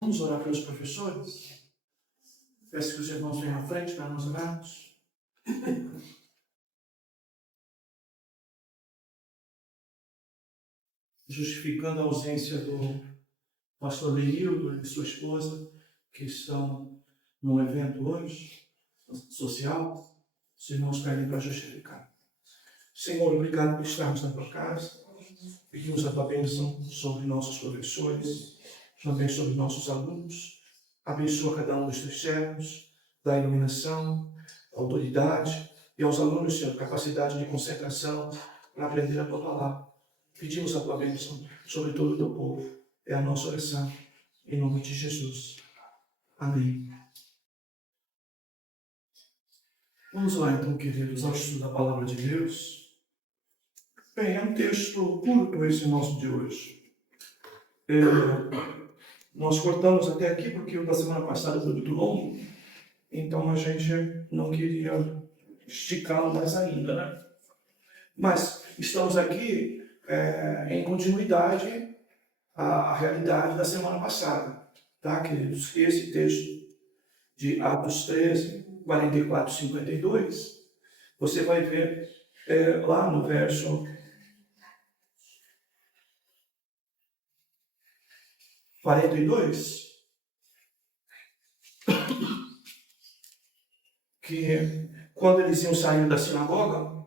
Vamos orar pelos professores? Peço que os irmãos venham à frente para nós orarmos. Justificando a ausência do pastor Lenildo e sua esposa, que estão num evento hoje, social, os irmãos pedem para justificar. Senhor, obrigado por estarmos na tua casa. Pedimos a tua bênção sobre nossos professores, também sobre nossos alunos. Abençoa cada um dos teus servos, dá iluminação, autoridade, e aos alunos, Senhor, capacidade de concentração para aprender a tua palavra. Pedimos a tua bênção sobre todo o teu povo. É a nossa oração, em nome de Jesus. Amém. Vamos lá então, queridos, ao estudo da palavra de Deus. Bem, é um texto curto esse nosso de hoje. Nós cortamos até aqui porque o da semana passada foi muito longo, então a gente não queria esticá-lo mais ainda, né? Mas estamos aqui em continuidade à realidade da semana passada, tá, queridos? Esse texto de Atos 13, 44 e 52, você vai ver lá no verso 42, que quando eles iam sair da sinagoga,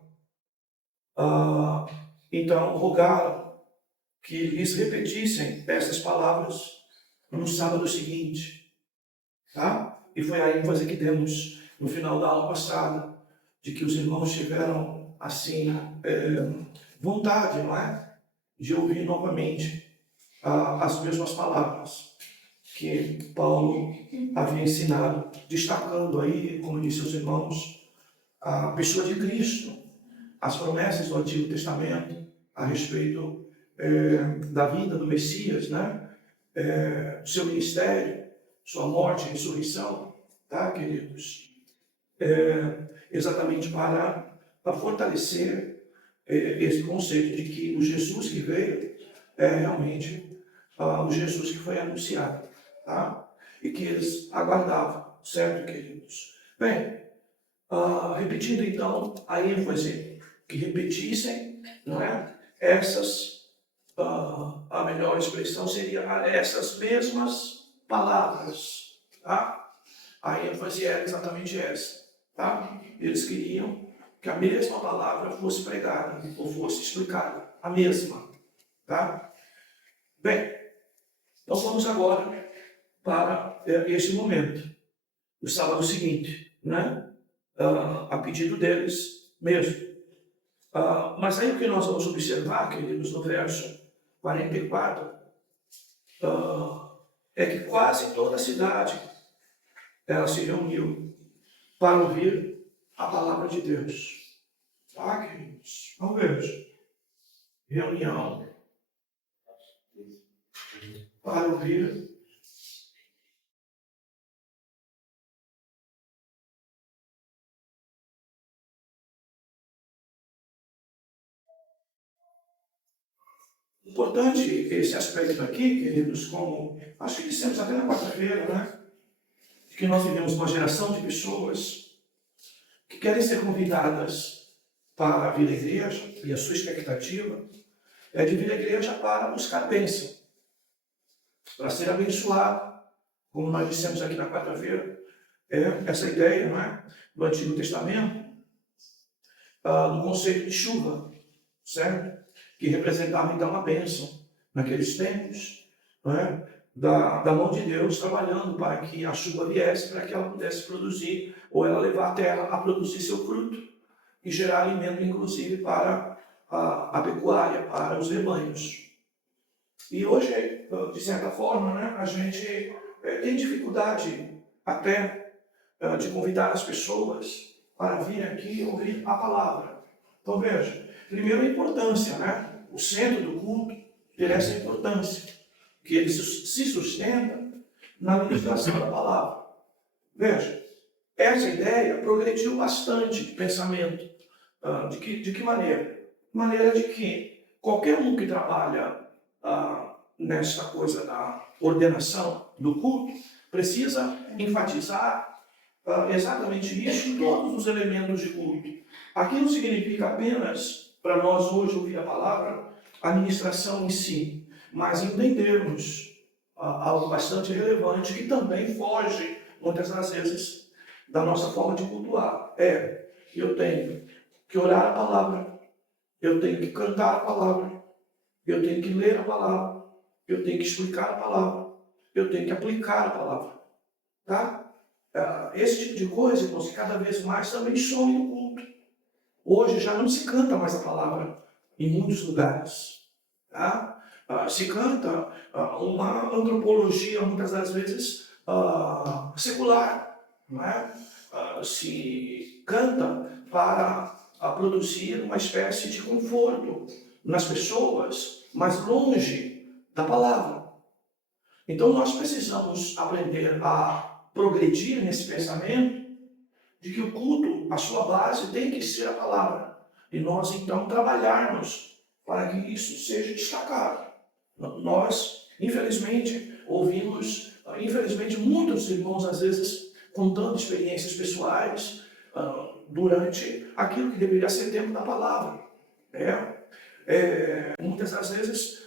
então rogaram que lhes repetissem essas palavras no sábado seguinte, tá? E foi a ênfase que demos no final da aula passada, de que os irmãos tiveram, assim, vontade, não é? De ouvir novamente as mesmas palavras que Paulo havia ensinado, destacando aí, como disse os irmãos, a pessoa de Cristo, as promessas do Antigo Testamento a respeito da vinda do Messias, né? Seu ministério, sua morte e ressurreição, tá, queridos? Exatamente para fortalecer esse conceito de que o Jesus que veio é realmente o Jesus que foi anunciado, tá? E que eles aguardavam, certo, queridos? Bem, repetindo então a ênfase, que repetissem, não é? A melhor expressão seria essas mesmas palavras, tá? A ênfase era exatamente essa, tá? Eles queriam que a mesma palavra fosse pregada ou fosse explicada, a mesma, tá? Bem, então vamos agora para este momento, o sábado seguinte, né? A pedido deles mesmo. Mas aí o que nós vamos observar, queridos, no verso 44, é que quase toda a cidade ela se reuniu para ouvir a palavra de Deus. Tá, queridos? Vamos ver. Reunião para ouvir. Importante esse aspecto aqui, queridos, como acho que dissemos até na quarta-feira, né? Que nós vivemos uma geração de pessoas que querem ser convidadas para vir à igreja, e a sua expectativa é de vir à igreja para buscar bênção, para ser abençoado, como nós dissemos aqui na quarta-feira, essa ideia, não é? Do Antigo Testamento, do conceito de chuva, certo? Que representava então a bênção naqueles tempos, não é? Da mão de Deus trabalhando para que a chuva viesse, para que ela pudesse produzir, ou ela levar a terra a produzir seu fruto e gerar alimento, inclusive, para a pecuária, para os rebanhos. E hoje, de certa forma, né, a gente tem dificuldade até de convidar as pessoas para vir aqui ouvir a palavra. Então veja, primeiro a importância, né? O centro do culto ter essa importância, que ele se sustenta na ministração da palavra. Veja, essa ideia progrediu bastante de pensamento. De que maneira? De maneira de que qualquer um que trabalha nessa coisa da ordenação do culto precisa enfatizar exatamente isso em todos os elementos de culto. Aqui não significa apenas, para nós hoje ouvir a palavra, a ministração em si, mas entendermos algo bastante relevante que também foge, muitas das vezes, da nossa forma de cultuar. Eu tenho que orar a palavra, eu tenho que cantar a palavra, eu tenho que ler a palavra, eu tenho que explicar a palavra, eu tenho que aplicar a palavra. Tá? Esse tipo de coisa, irmãos, que cada vez mais também some no culto. Hoje já não se canta mais a palavra em muitos lugares. Tá? Se canta uma antropologia, muitas das vezes, secular. Não é? Se canta para produzir uma espécie de conforto nas pessoas, mas longe da palavra. Então nós precisamos aprender a progredir nesse pensamento de que o culto, a sua base tem que ser a palavra. E nós então trabalharmos para que isso seja destacado. Nós, infelizmente, ouvimos, muitos irmãos às vezes contando experiências pessoais durante aquilo que deveria ser tempo da palavra. Muitas das vezes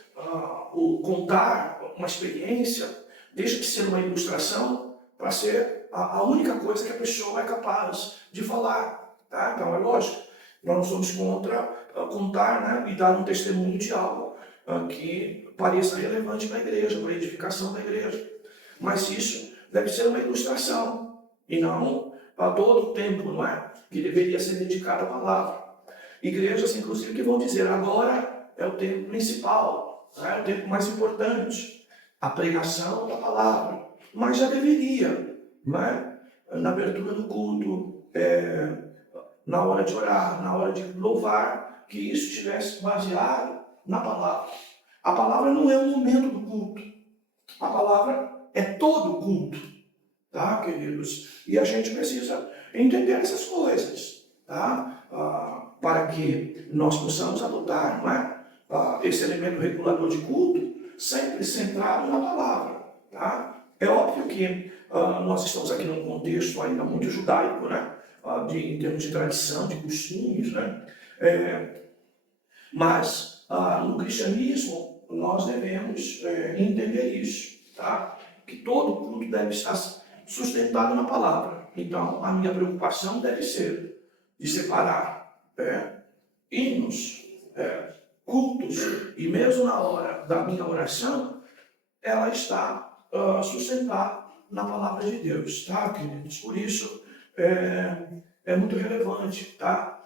o contar uma experiência deixa de ser uma ilustração para ser a única coisa que a pessoa é capaz de falar. Tá? Então é lógico, nós não somos contra contar, né, e dar um testemunho de algo que pareça relevante para a igreja, para a edificação da igreja. Mas isso deve ser uma ilustração e não todo o tempo, não é? Que deveria ser dedicado à palavra. Igrejas, inclusive, que vão dizer agora é o tempo principal, é o tempo mais importante, a pregação da palavra. Mas já deveria, não é? Na abertura do culto, na hora de orar, na hora de louvar, que isso estivesse baseado na palavra. A palavra não é o momento do culto, a palavra é todo o culto, tá, queridos? E a gente precisa entender essas coisas, tá? Para que nós possamos adotar, não é? Esse elemento regulador de culto sempre centrado na palavra. Tá? É óbvio que nós estamos aqui num contexto ainda muito judaico, né? Em termos de tradição, de costumes, né? Mas no cristianismo nós devemos entender isso, tá? Que todo culto deve estar sustentado na palavra. Então a minha preocupação deve ser de separar hinos, cultos, e mesmo na hora da minha oração, ela está sustentada na palavra de Deus, tá, queridos? Por isso é muito relevante, tá?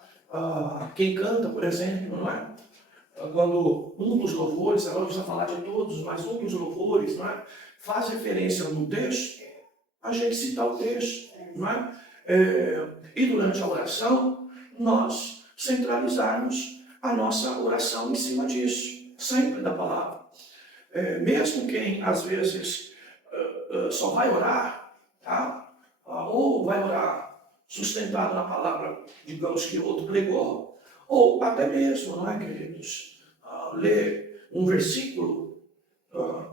Quem canta, por exemplo, não é? Quando um dos louvores, agora precisa falar de todos, mas um dos louvores, não é? Faz referência no texto, a gente cita o texto, não é? E durante a oração, nós centralizarmos a nossa oração em cima disso, sempre da palavra. Mesmo quem, às vezes, só vai orar, tá? Ou vai orar sustentado na palavra, digamos que outro pregou, ou até mesmo, não é, queridos, ler um versículo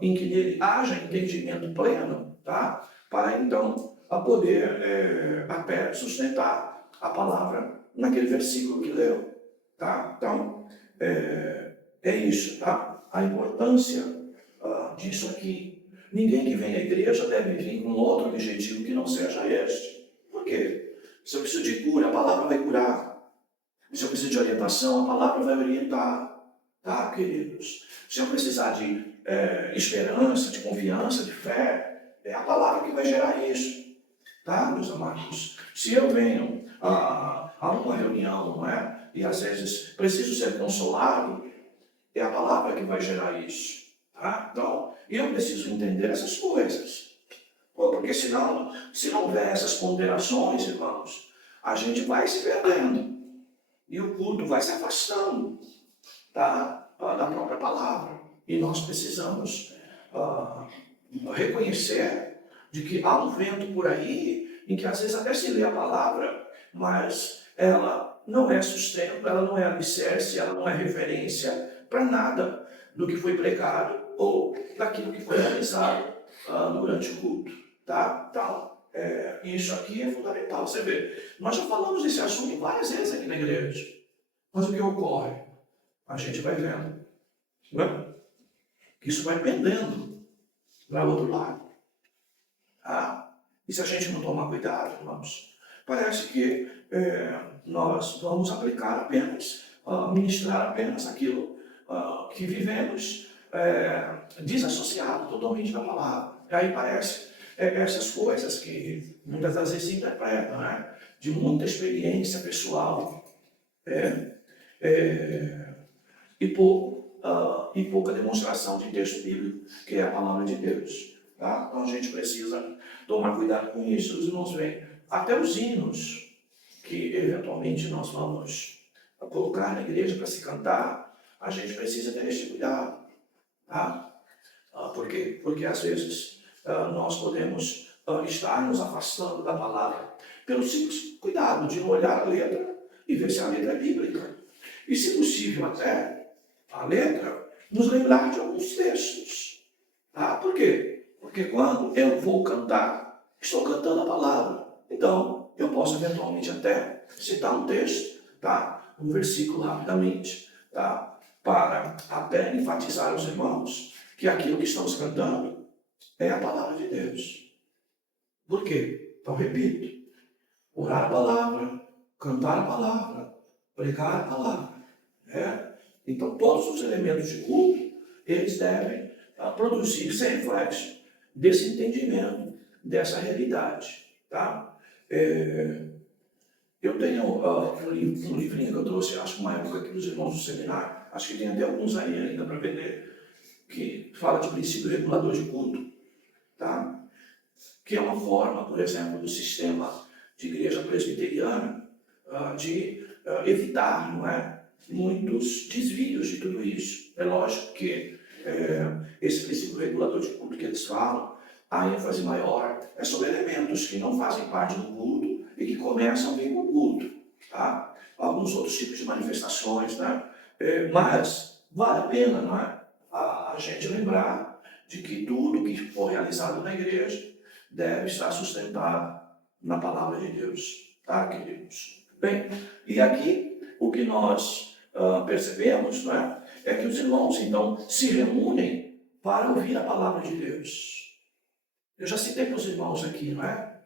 em que nele haja entendimento pleno, tá? Para então poder até sustentar a palavra naquele versículo que leu. Tá? Então, é isso, tá? A importância disso aqui. Ninguém que vem à igreja deve vir com outro objetivo que não seja este. Por quê? Se eu preciso de cura, a palavra vai curar. Se eu preciso de orientação, a palavra vai orientar. Tá, queridos? Se eu precisar de esperança, de confiança, de fé, é a palavra que vai gerar isso. Tá, meus amados? Se eu venho a uma reunião, não é? E às vezes preciso ser consolado, é a palavra que vai gerar isso. Tá? Então, eu preciso entender essas coisas. Porque senão, se não houver essas ponderações, irmãos, a gente vai se perdendo. E o culto vai se afastando, tá? Da própria palavra. E nós precisamos reconhecer de que há um vento por aí em que às vezes até se lê a palavra, mas ela não é sustento, ela não é alicerce, ela não é referência para nada do que foi pregado ou daquilo que foi realizado durante o culto. Tá? Então, isso aqui é fundamental. Você vê, nós já falamos desse assunto várias vezes aqui na igreja. Mas o que ocorre? A gente vai vendo, né? Isso vai pendendo para o outro lado. Tá? E se a gente não tomar cuidado, irmãos, parece que nós vamos aplicar apenas, ministrar apenas aquilo que vivemos desassociado totalmente da palavra. E aí parece essas coisas que muitas das vezes se interpretam, né? De muita experiência pessoal e pouca demonstração de texto bíblico, que é a palavra de Deus. Tá? Então a gente precisa tomar cuidado com isso. Os irmãos veem, até os hinos que eventualmente nós vamos colocar na igreja para se cantar, a gente precisa ter esse cuidado. Tá? Por quê? Porque às vezes nós podemos estar nos afastando da palavra pelo simples cuidado de olhar a letra e ver se a letra é bíblica. E, se possível, até a letra, nos lembrar de alguns textos. Tá? Por quê? Porque quando eu vou cantar, estou cantando a palavra. Então, eu posso eventualmente até citar um texto, tá? Um versículo rapidamente, tá? Para até enfatizar aos irmãos que aquilo que estamos cantando é a palavra de Deus. Por quê? Então, repito, orar a palavra, cantar a palavra, pregar a palavra. Então, todos os elementos de culto, eles devem produzir esse reflexo desse entendimento, dessa realidade. Tá? Eu tenho um livrinho que eu trouxe, acho que uma época aqui dos irmãos do seminário, acho que tem até alguns aí ainda para vender, que fala de princípio regulador de culto, tá? Que é uma forma, por exemplo, do sistema de igreja presbiteriana de evitar, não é, muitos desvios de tudo isso. É lógico que esse princípio regulador de culto que eles falam, a ênfase maior é sobre elementos que não fazem parte do culto e que começam a vir com o culto. Tá? Alguns outros tipos de manifestações, né? Mas vale a pena, não é, a gente lembrar de que tudo que for realizado na igreja deve estar sustentado na palavra de Deus. Tá, queridos? Bem, e aqui o que nós percebemos, não é que os irmãos, então, se reúnem para ouvir a palavra de Deus. Eu já citei para os irmãos aqui, não é?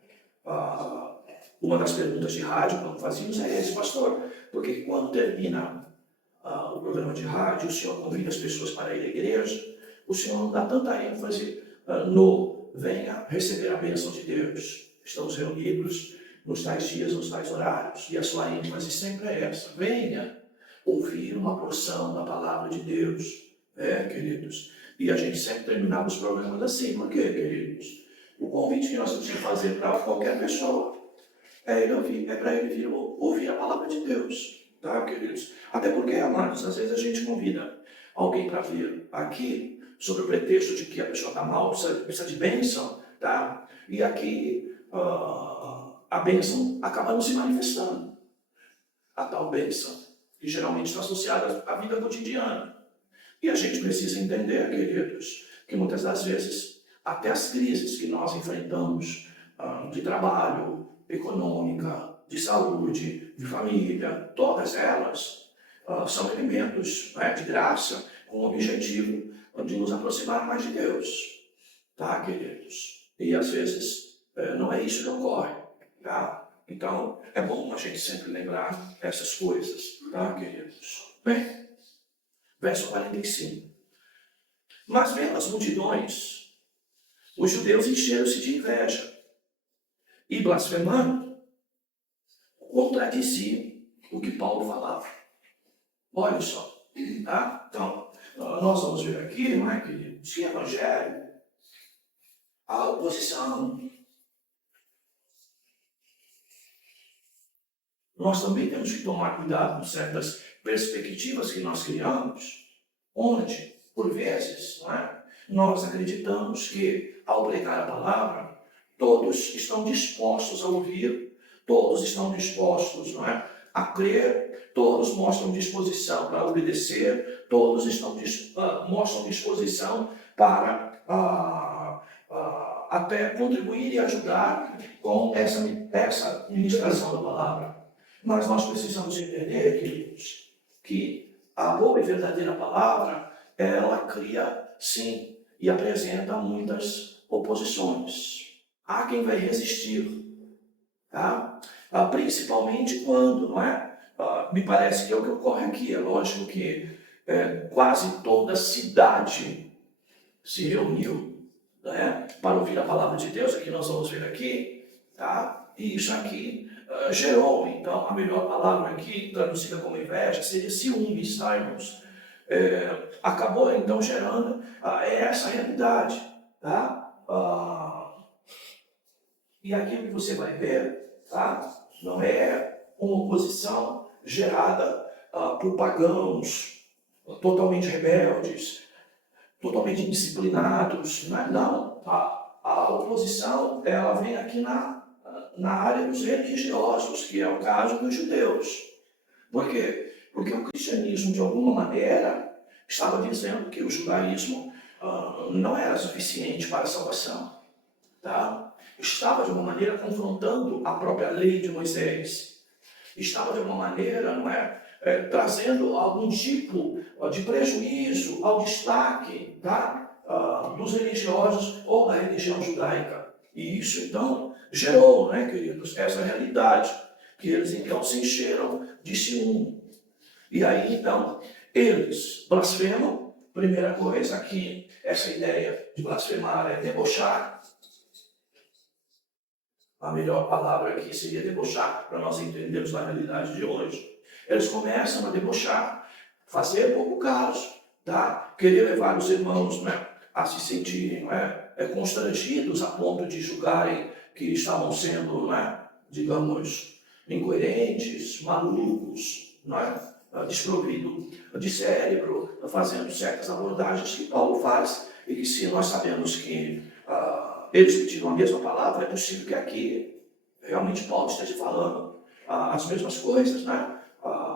Uma das perguntas de rádio que nós fazíamos é esse, pastor, porque quando termina o programa de rádio, o senhor convida as pessoas para ir à igreja, o senhor não dá tanta ênfase no venha receber a bênção de Deus. Estamos reunidos nos tais dias, nos tais horários, e a sua ênfase sempre é essa, venha ouvir uma porção da palavra de Deus, queridos. E a gente sempre terminava os programas assim, por quê, queridos? O convite que nós temos que fazer para qualquer pessoa é para ele vir ouvir a palavra de Deus, tá, queridos? Até porque, amados, às vezes a gente convida alguém para vir aqui sob o pretexto de que a pessoa está mal, precisa de bênção, tá? E aqui a bênção acaba não se manifestando. A tal bênção, que geralmente está associada à vida cotidiana. E a gente precisa entender, queridos, que muitas das vezes, até as crises que nós enfrentamos de trabalho, econômica, de saúde, de família, todas elas são elementos de graça com o objetivo de nos aproximar mais de Deus. Tá, queridos? E às vezes não é isso que ocorre. Tá? Então, é bom a gente sempre lembrar essas coisas. Tá, queridos? Bem, verso 45. Mas vendo as multidões, os judeus encheram-se de inveja e, blasfemando, contradiziam o que Paulo falava. Olha só, tá? Então, nós vamos ver aqui, não é, queridos, que evangelho, a oposição. Nós também temos que tomar cuidado com certas perspectivas que nós criamos, onde, por vezes, não é, nós acreditamos que, ao pregar a palavra, todos estão dispostos a ouvir, todos estão dispostos, não é, a crer, todos mostram disposição para obedecer, todos mostram disposição para até contribuir e ajudar com essa ministração da palavra. Mas nós precisamos entender, queridos, que a boa e verdadeira palavra, ela cria, sim, e apresenta muitas oposições. Há quem vai resistir, tá? Principalmente quando, não é? Me parece que é o que ocorre aqui. É lógico que quase toda a cidade se reuniu, né, para ouvir a palavra de Deus, que nós vamos ver aqui, tá? E isso aqui gerou, então, a melhor palavra aqui, traduzida como inveja, seria ciúmes, tá, irmãos? Acabou, então, gerando essa realidade, tá? E aqui o que você vai ver, tá? Não é uma oposição gerada por pagãos, totalmente rebeldes, totalmente indisciplinados, não. A oposição, ela vem aqui na área dos religiosos, que é o caso dos judeus. Por quê? Porque o cristianismo, de alguma maneira, estava dizendo que o judaísmo não era suficiente para a salvação, tá? Estava, de alguma maneira, confrontando a própria lei de Moisés. Estava, de alguma maneira, não é, trazendo algum tipo de prejuízo ao destaque, tá? Dos religiosos ou da religião judaica. E isso, então, gerou, né, queridos, essa realidade, que eles, então, se encheram de ciúme. E aí, então, eles blasfemam. Primeira coisa aqui, essa ideia de blasfemar é debochar. A melhor palavra aqui seria debochar, para nós entendermos a realidade de hoje. Eles começam a debochar, fazer pouco caso, tá? Querer levar os irmãos, né, a se sentirem, constrangidos a ponto de julgarem que estavam sendo, digamos, incoerentes, malucos, desprovido de cérebro, fazendo certas abordagens que Paulo faz, e que, se nós sabemos que eles pediram a mesma palavra, é possível que aqui realmente Paulo esteja falando as mesmas coisas, né?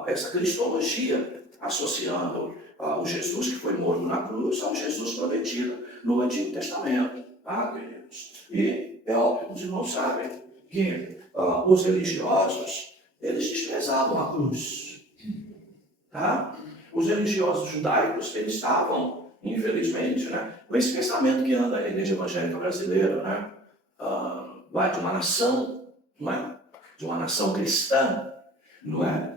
Essa cristologia, associando o Jesus que foi morto na cruz ao Jesus prometido no Antigo Testamento, tá, queridos? E é óbvio, os irmãos sabem que os religiosos, eles desprezavam a cruz, tá? Os religiosos judaicos, eles estavam, infelizmente, né, com esse pensamento que anda a igreja evangélica brasileira, né? Vai de uma nação, não é? De uma nação cristã, não é?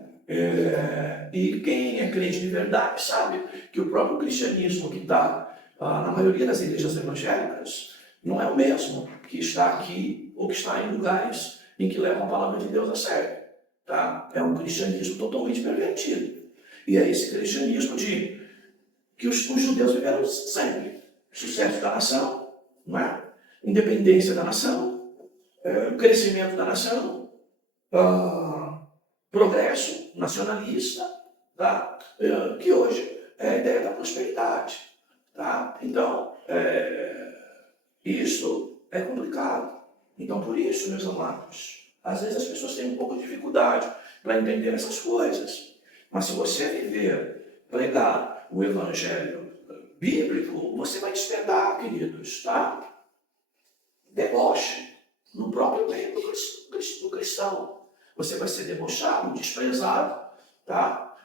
E quem é crente de verdade sabe que o próprio cristianismo que está na maioria das igrejas evangélicas não é o mesmo que está aqui ou que está em lugares em que levam a palavra de Deus a sério, tá? É um cristianismo totalmente pervertido. E é esse cristianismo que os judeus viveram sempre. Sucesso da nação, não é? Independência da nação, crescimento da nação, progresso nacionalista, tá? Que hoje é a ideia da prosperidade. Tá? Então, isso é complicado. Então, por isso, meus amados, às vezes as pessoas têm um pouco de dificuldade para entender essas coisas. Mas se você viver, pregar o evangelho bíblico, você vai despertar, queridos, tá? Deboche no próprio meio do cristão. Você vai ser debochado, desprezado, tá?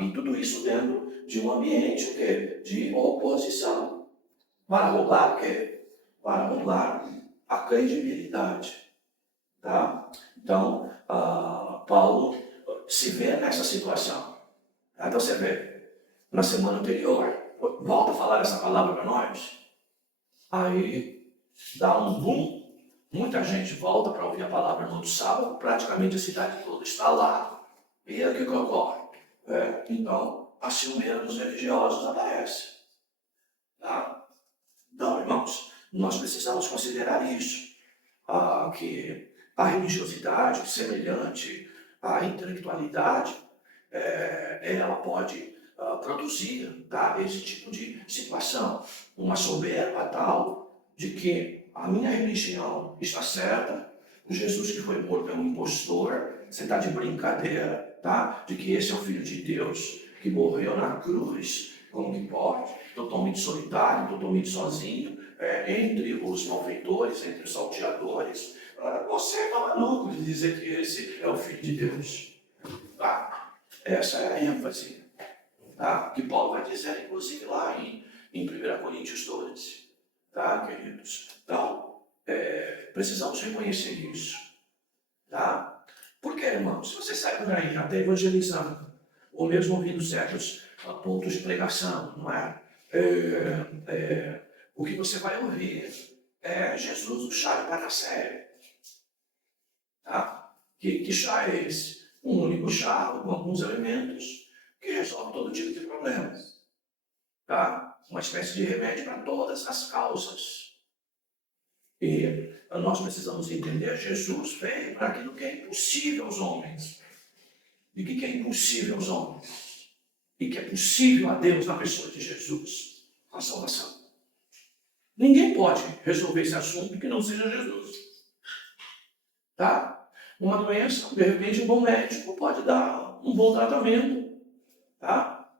E tudo isso dentro de um ambiente o quê? De oposição. Para roubar o quê? Para roubar a credibilidade, tá? Então, Paulo se vê nessa situação. Então você vê, na semana anterior, volta a falar essa palavra para nós, aí dá um boom, muita gente volta para ouvir a palavra no sábado, praticamente a cidade toda está lá, e aí o que ocorre? Então, a ciumeira dos religiosos aparece. Tá? Então, irmãos, nós precisamos considerar isso, que a religiosidade, semelhante à intelectualidade, ela pode produzir, tá, esse tipo de situação. Uma soberba tal de que a minha religião está certa, o Jesus que foi morto é um impostor, você está de brincadeira, tá? De que esse é o Filho de Deus que morreu na cruz, como que pode? Totalmente solitário, totalmente sozinho, entre os malfeitores, entre os salteadores, você está maluco de dizer que esse é o Filho de Deus. Tá? Essa é a ênfase. Tá? Que Paulo vai dizer, inclusive, lá em 1 Coríntios 12. Tá, queridos? Então, precisamos reconhecer isso. Tá? Porque, irmãos, se você sai por aí até evangelizando, ou mesmo ouvindo certos pontos de pregação, não é? O que você vai ouvir é Jesus, o chá para a série. Tá? Que chá é esse? Um único chá com alguns elementos que resolve todo tipo de problemas. Tá? Uma espécie de remédio para todas as causas. E nós precisamos entender, Jesus veio para aquilo que é impossível aos homens. E o que é impossível aos homens? E que é possível a Deus na pessoa de Jesus? A salvação. Ninguém pode resolver esse assunto que não seja Jesus. Tá? Uma doença, de repente, um bom médico pode dar um bom tratamento. Tá?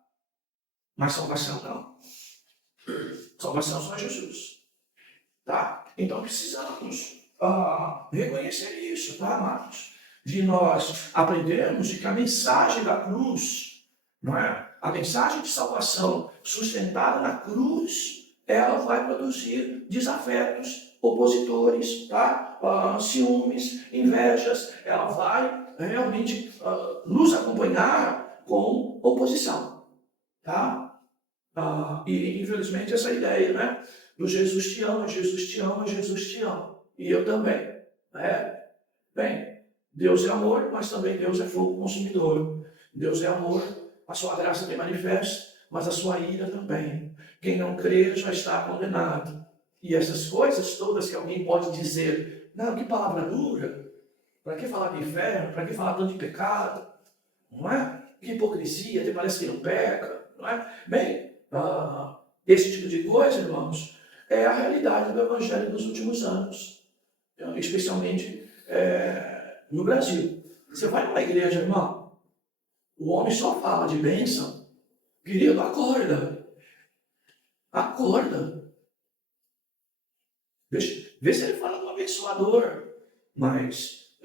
Mas salvação não. Salvação só é Jesus. Tá? Então precisamos reconhecer isso, tá, amados? De nós aprendermos de que a mensagem da cruz, não é? A mensagem de salvação sustentada na cruz, ela vai produzir desafetos, opositores, tá? Ciúmes, invejas, ela vai realmente nos acompanhar com oposição, tá? E infelizmente essa ideia, né? Do Jesus te ama, Jesus te ama, Jesus te ama. E eu também. Né? Bem, Deus é amor, mas também Deus é fogo consumidor. Deus é amor, a sua graça tem manifesta, mas a sua ira também. Quem não crê já está condenado. E essas coisas todas que alguém pode dizer, não, que palavra dura, para que falar de inferno, para que falar tanto de pecado, não é? Que hipocrisia, até parece que não peca, não é? Bem, esse tipo de coisa, irmãos, é a realidade do Evangelho dos últimos anos, especialmente no Brasil. Você vai numa igreja, irmão, o homem só fala de bênção. Querido, acorda. Acorda. Vê se ele fala do abençoador. Mas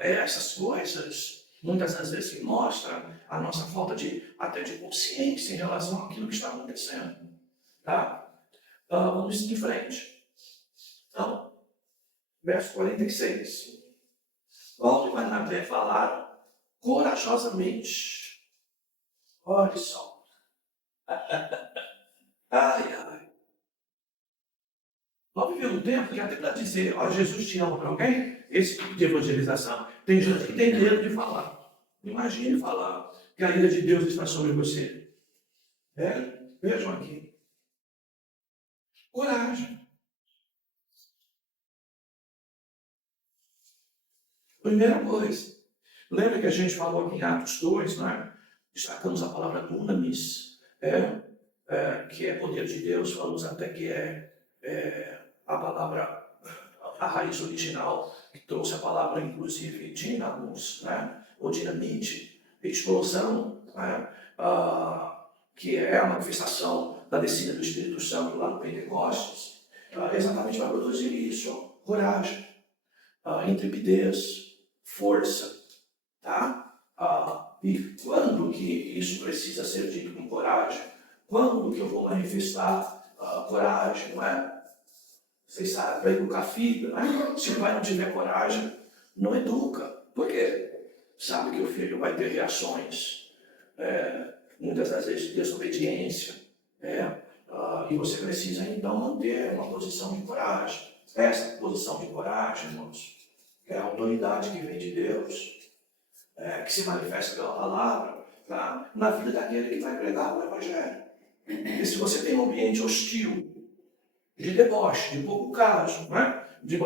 essas coisas, muitas das vezes, que mostram a nossa falta até de consciência em relação àquilo que está acontecendo. Tá? Vamos seguir em frente. Então, verso 46. Paulo e Barnabé falaram corajosamente. Olha só. Ai, ai. Nós vivemos um tempo que até para dizer, ó, Jesus te ama para alguém, esse tipo de evangelização, tem gente que tem medo de falar. Imagine falar que a ira de Deus está sobre você. Vejam aqui. Coragem. Primeira coisa. Lembra que a gente falou aqui em Atos 2, né? Destacamos a palavra dunamis, que é poder de Deus, falamos até que a palavra, a raiz original, que trouxe a palavra, inclusive, dynamos, né? Ou dinamite, explosão, né? Que é a manifestação da descida do Espírito Santo lá no Pentecostes, exatamente para produzir isso, coragem, intrepidez, força, tá? E quando que isso precisa ser dito com coragem? Quando que eu vou manifestar coragem, não é? Vocês sabem, para educar filho, né? Se o pai não tiver coragem, não educa. Por quê? Sabe que o filho vai ter reações, muitas das vezes de desobediência, e você precisa então manter uma posição de coragem. Essa posição de coragem, irmãos, é a autoridade que vem de Deus, que se manifesta pela palavra, tá? Na vida daquele que vai pregar o Evangelho. E se você tem um ambiente hostil, de deboche, de pouco caso, né? de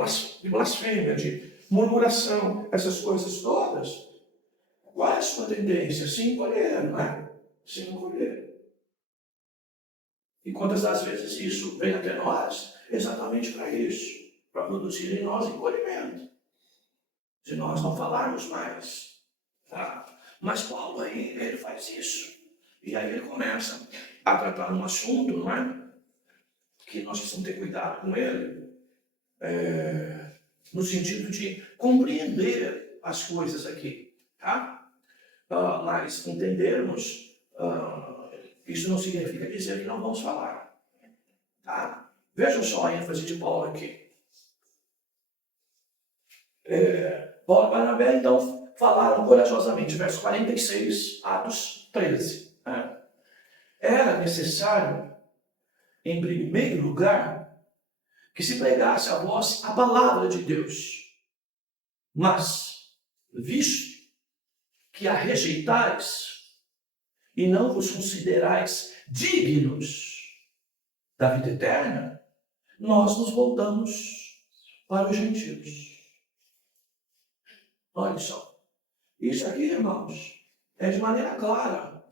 blasfêmia, de murmuração, essas coisas todas, qual é a sua tendência? Se encolher, não é? Se encolher. E quantas das vezes isso vem até nós? Exatamente para isso, para produzir em nós encolhimento. Se nós não falarmos mais. Tá? Mas Paulo aí, ele faz isso. E aí ele começa a tratar um assunto, não é? que nós precisamos ter cuidado com ele, no sentido de compreender as coisas aqui, tá? Mas entendermos, isso não significa dizer que não vamos falar, tá? Vejam só a ênfase de Paulo aqui. Paulo e Barnabé, então, falaram corajosamente, verso 46, Atos 13. Né? Era necessário, em primeiro lugar, que se pregasse a vós a palavra de Deus. Mas, visto que a rejeitais e não vos considerais dignos da vida eterna, nós nos voltamos para os gentios. Olha só, isso aqui, irmãos, é de maneira clara.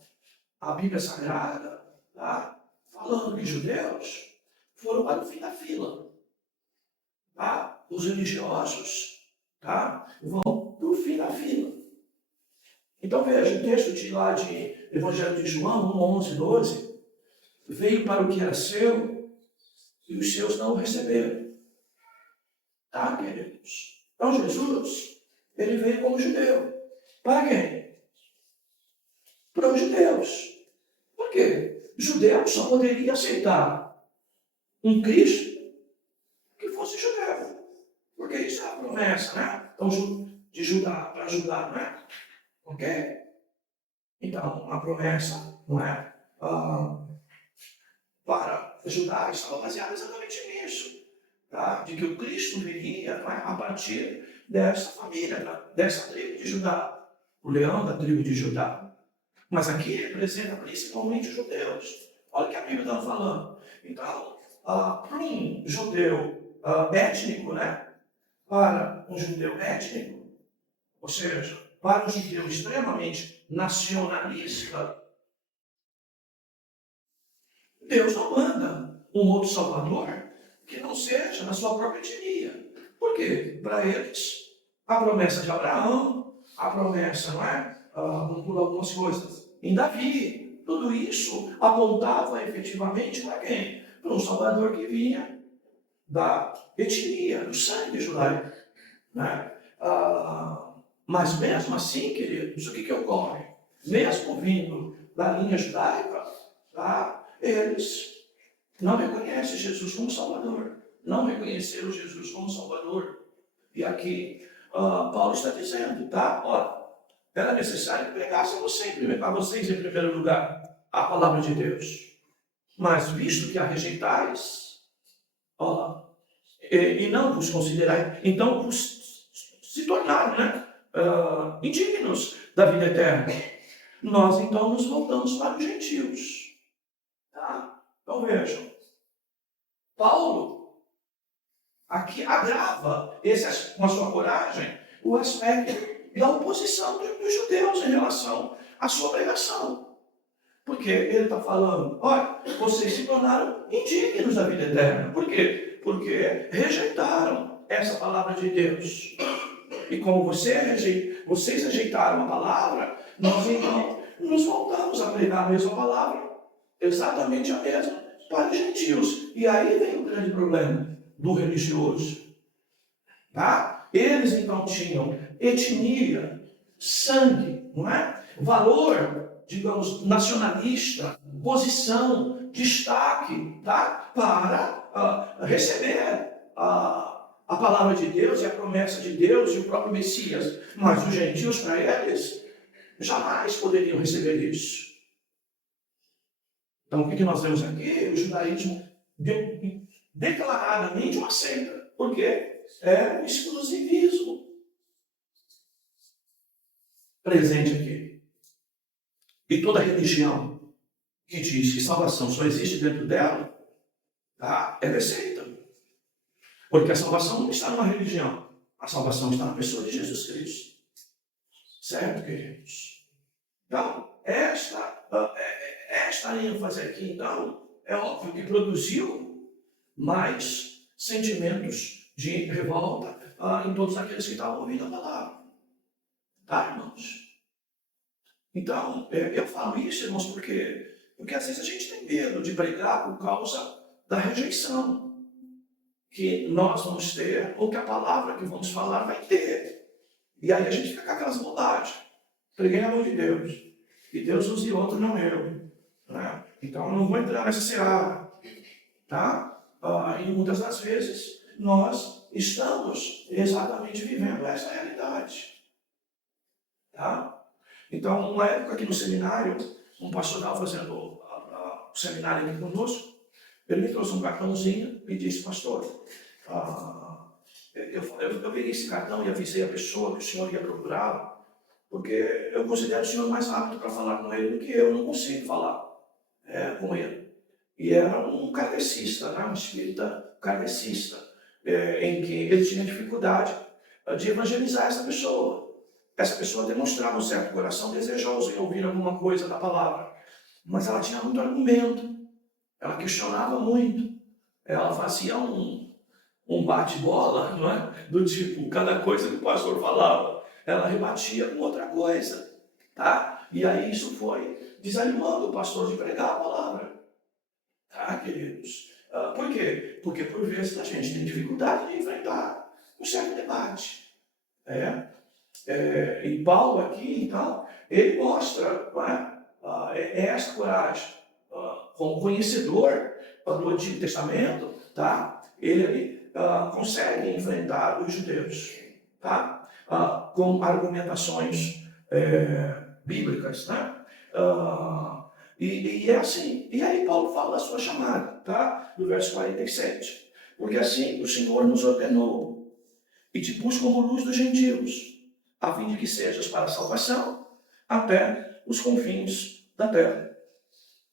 A Bíblia Sagrada, tá? Falando que judeus foram para o fim da fila. Tá? Os religiosos, tá? Vão para o fim da fila. Então veja, o texto de lá de Evangelho de João, 1, 11, 12, veio para o que era seu e os seus não o receberam. Tá, queridos? Então Jesus, ele veio como judeu. Para quem? Para os judeus. Por quê? Judeu só poderia aceitar um Cristo que fosse judeu. Porque isso é a promessa, né? Então, de Judá para Judá, não é? Ok? Então, a promessa, não é? Para Judá estava baseada exatamente nisso. Tá? De que o Cristo viria, não é? A partir dessa família, dessa tribo de Judá. O leão da tribo de Judá. Mas aqui representa principalmente os judeus. Olha o que a Bíblia está falando. Então, para um judeu étnico, né? Para um judeu étnico, ou seja, para um judeu extremamente nacionalista, Deus não manda um outro Salvador que não seja na sua própria etnia. Por quê? Para eles, a promessa de Abraão, a promessa, não é? Por algumas coisas, em Davi, tudo isso apontava efetivamente para quem? Para um Salvador que vinha da etnia, do sangue judaico. Né? Mas mesmo assim, queridos, o que ocorre? Mesmo vindo da linha judaica, tá? Eles não reconhecem Jesus como Salvador. Não reconheceram Jesus como Salvador. E aqui Paulo está dizendo, tá? Olha, era necessário que pregasse a vocês em primeiro lugar a palavra de Deus. Mas visto que a rejeitais, e não vos considerai, então vos se tornaram, né, indignos da vida eterna. Nós então nos voltamos para os gentios. Tá? Então vejam, Paulo aqui agrava com a sua coragem o aspecto da oposição dos judeus em relação à sua pregação. Porque ele está falando, olha, vocês se tornaram indignos da vida eterna. Por quê? Porque rejeitaram essa palavra de Deus. E como vocês rejeitaram a palavra, nós então nos voltamos a pregar a mesma palavra, exatamente a mesma, para os gentios. E aí vem o grande problema do religioso. Tá? Eles então tinham etnia, sangue, não é? Valor, digamos, nacionalista, posição, destaque, tá? Para receber a palavra de Deus e a promessa de Deus e o próprio Messias. Mas os gentios, para eles, jamais poderiam receber isso. Então, o que nós vemos aqui? O judaísmo declaradamente o aceita. Por quê? É o exclusivismo presente aqui. E toda religião que diz que salvação só existe dentro dela, tá? Ela é aceita. Porque a salvação não está numa religião. A salvação está na pessoa de Jesus Cristo. Certo, queridos? Então, esta ênfase aqui, então, é óbvio que produziu mais sentimentos de revolta em todos aqueles que estavam ouvindo a palavra. Tá, irmãos? Então, eu falo isso, irmãos, porque às vezes a gente tem medo de pregar por causa da rejeição que nós vamos ter, ou que a palavra que vamos falar vai ter. E aí a gente fica com aquelas bobagens. Preguei a mão de Deus. E Deus use outro, não eu. Né? Então eu não vou entrar nessa seara. Tá? E muitas das vezes nós estamos exatamente vivendo essa realidade. Tá? Então, uma época aqui no seminário, um pastor estava fazendo o seminário aqui conosco, ele me trouxe um cartãozinho e disse, pastor, eu peguei esse cartão e avisei a pessoa que o senhor ia procurá-lo, porque eu considero o senhor mais rápido para falar com ele do que eu não consigo falar com ele. E era um kardecista, né? Um espírita kardecista, em que ele tinha dificuldade de evangelizar essa pessoa. Essa pessoa demonstrava um certo coração desejoso em ouvir alguma coisa da palavra, mas ela tinha muito argumento, ela questionava muito, ela fazia um bate-bola, não é? Do tipo, cada coisa que o pastor falava, ela rebatia com outra coisa, tá? E aí isso foi desanimando o pastor de pregar a palavra, tá, queridos? Por quê? Porque por vezes a gente tem dificuldade de enfrentar um certo debate, e Paulo aqui, então, ele mostra, não é? Essa coragem, como conhecedor do Antigo Testamento, tá? Ele consegue enfrentar os judeus, tá? Com argumentações bíblicas, né? E é assim. E aí Paulo fala da sua chamada, tá? No verso 47. Porque assim o Senhor nos ordenou e te pus como luz dos gentios, a fim de que sejas para a salvação até os confins da terra.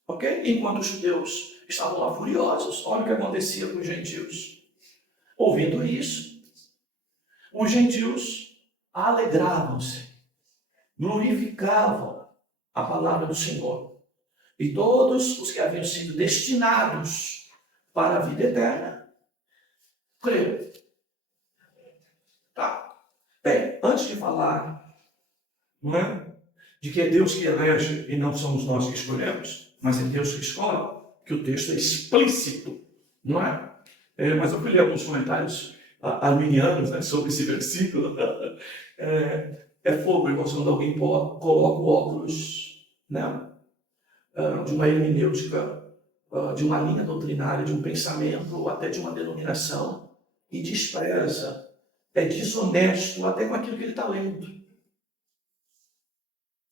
Ok? Enquanto os judeus estavam lá furiosos, olha o que acontecia com os gentios. Ouvindo isso, os gentios alegravam-se, glorificavam a palavra do Senhor. E todos os que haviam sido destinados para a vida eterna, creram. Tá? Bem, antes de falar, não é? De que é Deus que elege e não somos nós que escolhemos, mas é Deus que escolhe, que o texto é explícito, não é? Mas eu fui ler alguns comentários arminianos, né, sobre esse versículo. É fogo, irmãos, quando alguém coloca o óculos, né, de uma hermenêutica, de uma linha doutrinária, de um pensamento, ou até de uma denominação, e despreza, é desonesto até com aquilo que ele está lendo.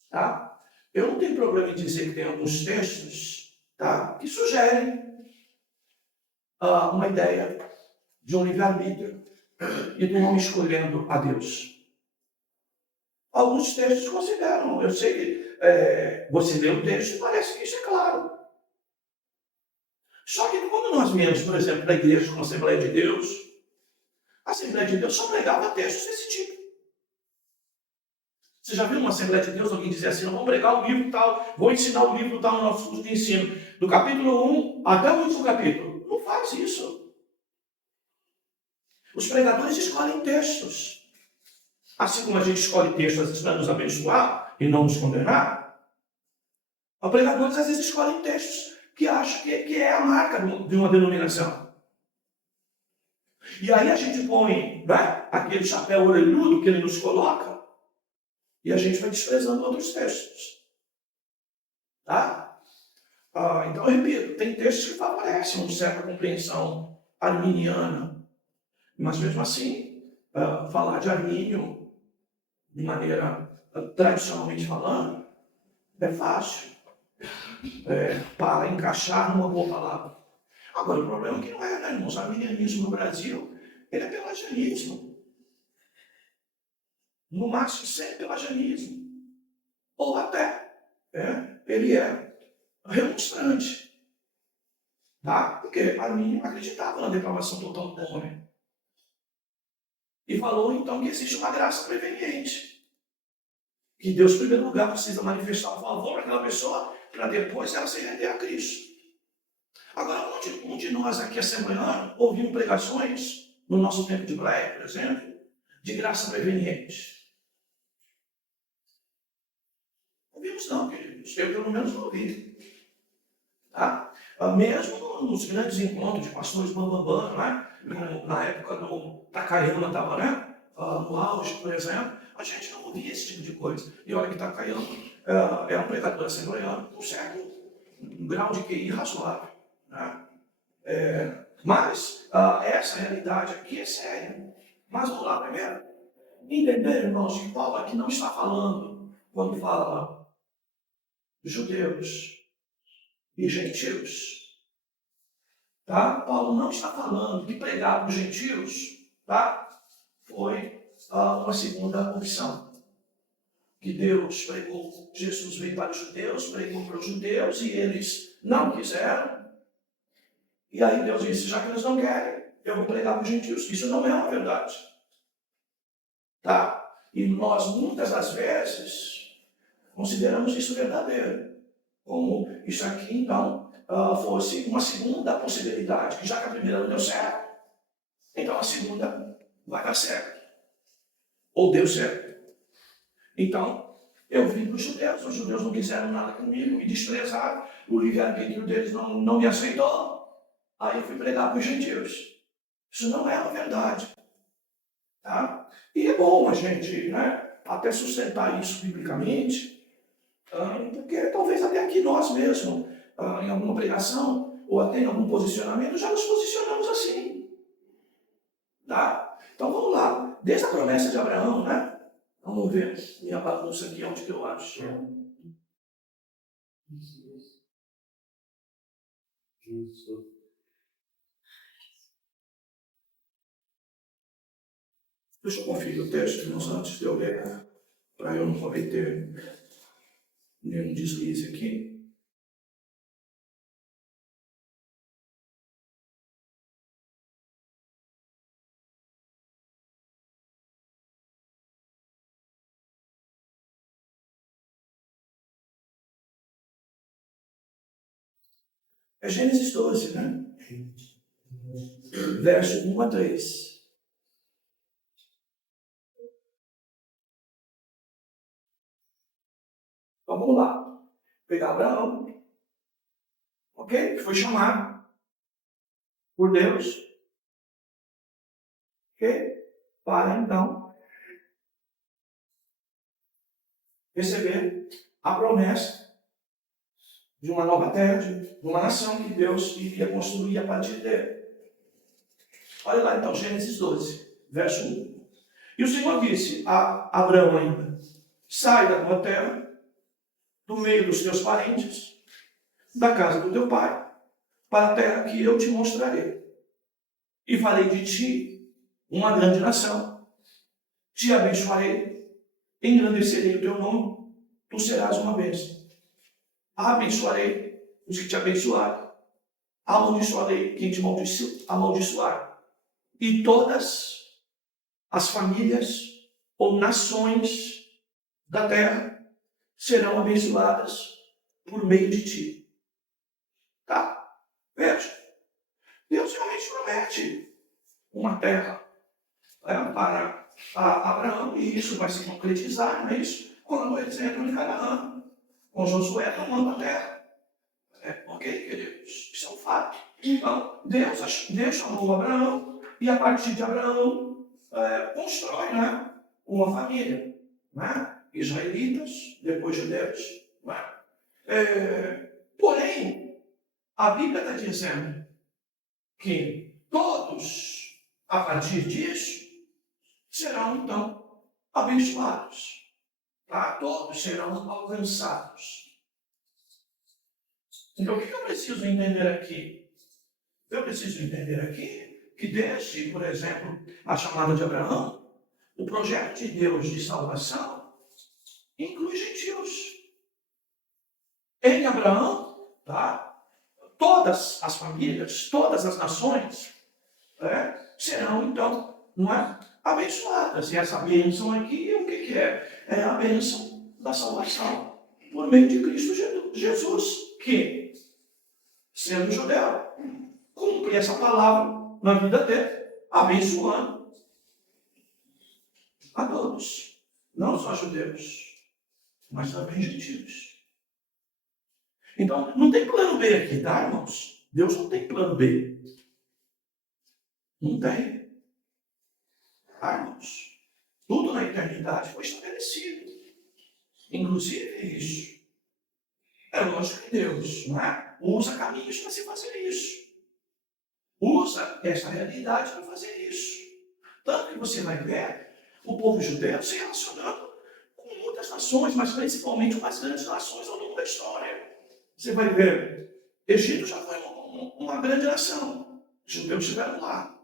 Tá? Eu não tenho problema em dizer que tem alguns textos, tá, que sugerem uma ideia de um livre-arbítrio e do homem escolhendo a Deus. Alguns textos consideram, eu sei que você lê o texto e parece que isso é claro. Só que quando nós viemos, por exemplo, da igreja como Assembleia de Deus, a Assembleia de Deus só pregava textos desse tipo. Você já viu uma Assembleia de Deus alguém dizer assim, vamos pregar o livro tal, vou ensinar o livro tal no nosso curso de ensino, do capítulo 1 até o último capítulo? Não faz isso. Os pregadores escolhem textos. Assim como a gente escolhe textos, às vezes, para nos abençoar e não nos condenar, os pregadores às vezes escolhem textos que acham que é a marca de uma denominação. E aí a gente põe, né, aquele chapéu orelhudo que ele nos coloca, e a gente vai desprezando outros textos. Tá? Então, eu repito, tem textos que favorecem uma certa compreensão arminiana, mas mesmo assim, falar de Armínio de maneira tradicionalmente falando é fácil para encaixar numa boa palavra. Agora, o problema é que não é, né, irmãos? O arminianismo no Brasil, ele é pelagianismo. No máximo, sempre pelagianismo. Ou até, ele é remonstrante. Tá? Porque Armínio acreditava na depravação total do homem. E falou, então, que existe uma graça preveniente. Que Deus, em primeiro lugar, precisa manifestar um favor para aquela pessoa, para depois ela se render a Cristo. Agora, um de nós aqui, assembleano, ouvimos pregações, no nosso tempo de Black, por exemplo, de graça preveniente. Ouvimos não, queridos. Eu, pelo menos, não ouvi. Tá? Mesmo nos grandes encontros de pastores bambambam, né? Na época do Takayama estava, né? No auge, por exemplo, a gente não ouvia esse tipo de coisa. E olha que Takayama é um pregador assembleano com um grau de QI razoável. Né? Mas essa realidade aqui é séria. Mas vamos lá primeiro. Entender, irmãos, que Paulo aqui não está falando, quando fala judeus e gentios, tá? Paulo não está falando que pregar para os gentios, tá? Foi uma segunda opção. Que Deus pregou, Jesus veio para os judeus, pregou para os judeus e eles não quiseram. E aí Deus disse, já que eles não querem, eu vou pregar para os gentios. Isso não é uma verdade. Tá? E nós, muitas das vezes, consideramos isso verdadeiro. Como isso aqui, então, fosse uma segunda possibilidade, que já que a primeira não deu certo, então a segunda vai dar certo. Ou deu certo. Então, eu vim para os judeus não quiseram nada comigo, me desprezaram, o livre-arbítrio deles não me aceitou, aí eu fui pregar para os gentios. Isso não é uma verdade. Tá? E é bom a gente, né, até sustentar isso biblicamente, porque talvez até aqui nós mesmos, em alguma pregação, ou até em algum posicionamento, já nos posicionamos assim. Tá? Então vamos lá. Desde a promessa de Abraão, né? Vamos ver minha bagunça aqui, onde que eu acho. Deixa eu conferir o texto, irmãos, antes de eu ler, para eu não cometer nenhum deslize aqui. É Gênesis 12, né? Verso 1 a 3. Então vamos lá. Pegar Abraão, ok? Que foi chamado por Deus, ok? Para então receber a promessa de uma nova terra, de uma nação que Deus iria construir a partir dele. Olha lá então, Gênesis 12, verso 1. E o Senhor disse a Abraão ainda, sai da tua terra, do meio dos teus parentes, da casa do teu pai, para a terra que eu te mostrarei. E farei de ti uma grande nação, te abençoarei, engrandecerei o teu nome, tu serás uma bênção. Abençoarei os que te abençoarem, amaldiçoarei quem te amaldiçoar. E todas as famílias ou nações da terra serão abençoadas por meio de ti. Tá? Veja, Deus realmente promete uma terra para Abraão, e isso vai se concretizar, não é isso? Quando eles entram em Canaã, com Josué tomando a terra. Ok, queridos? Isso é um fato. Então, Deus chamou Abraão, e a partir de Abraão, constrói, né, uma família. Né? Israelitas, depois judeus. Né? Porém, a Bíblia está dizendo que todos, a partir disso, serão, então, abençoados. Tá? Todos serão alcançados. Então, o que eu preciso entender aqui? Eu preciso entender aqui que desde, por exemplo, a chamada de Abraão, o projeto de Deus de salvação inclui gentios. Em Abraão, tá? Todas as famílias, todas as nações serão, então, não é, abençoadas. E essa bênção aqui, o que é? É a bênção da salvação por meio de Cristo Jesus, que, sendo judeu, cumpre essa palavra na vida dele, abençoando a todos, não só judeus, mas também gentios. Então, não tem plano B aqui, tá, irmãos? Deus não tem plano B. Não tem. Tá, irmãos? Tudo na eternidade foi estabelecido. Inclusive isso. É lógico que Deus, não é? Usa caminhos para se fazer isso. Usa essa realidade para fazer isso. Tanto que você vai ver o povo judeu se relacionando com muitas nações, mas principalmente com as grandes nações ao longo da história. Você vai ver, Egito já foi uma grande nação. Os judeus estiveram lá.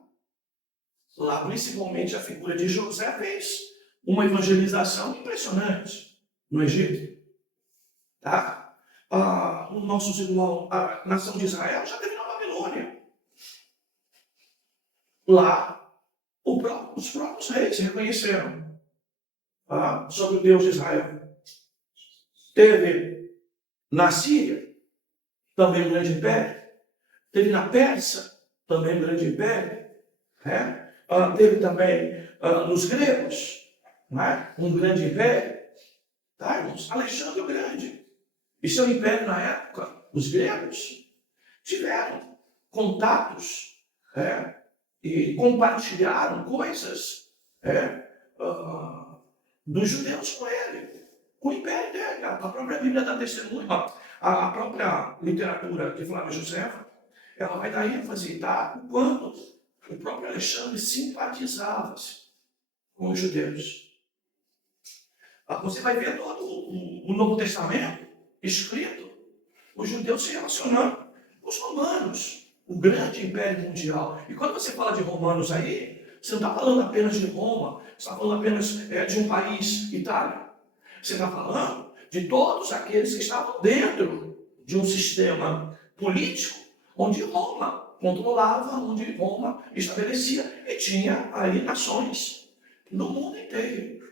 Lá, principalmente, a figura de José fez uma evangelização impressionante no Egito. Tá? Os nossos irmãos, a nação de Israel já teve na Babilônia. Lá, os próprios reis reconheceram sobre o Deus de Israel. Teve na Síria também um grande império. Teve na Pérsia também um grande império. Né? Teve também nos gregos, né? Um grande império. Tá, irmãos? Alexandre o Grande. E seu império na época, os gregos, tiveram contatos e compartilharam coisas dos judeus com ele, com o império dele. A própria Bíblia dá testemunho, a própria literatura de Flávio José, ela vai dar ênfase, tá? O quanto o próprio Alexandre simpatizava com os judeus. Você vai ver todo o Novo Testamento escrito, os judeus se relacionando com os romanos, o grande império mundial. E quando você fala de romanos aí, você não está falando apenas de Roma, você está falando apenas de um país, Itália. Você está falando de todos aqueles que estavam dentro de um sistema político onde Roma controlava, onde Roma estabelecia e tinha aí nações no mundo inteiro.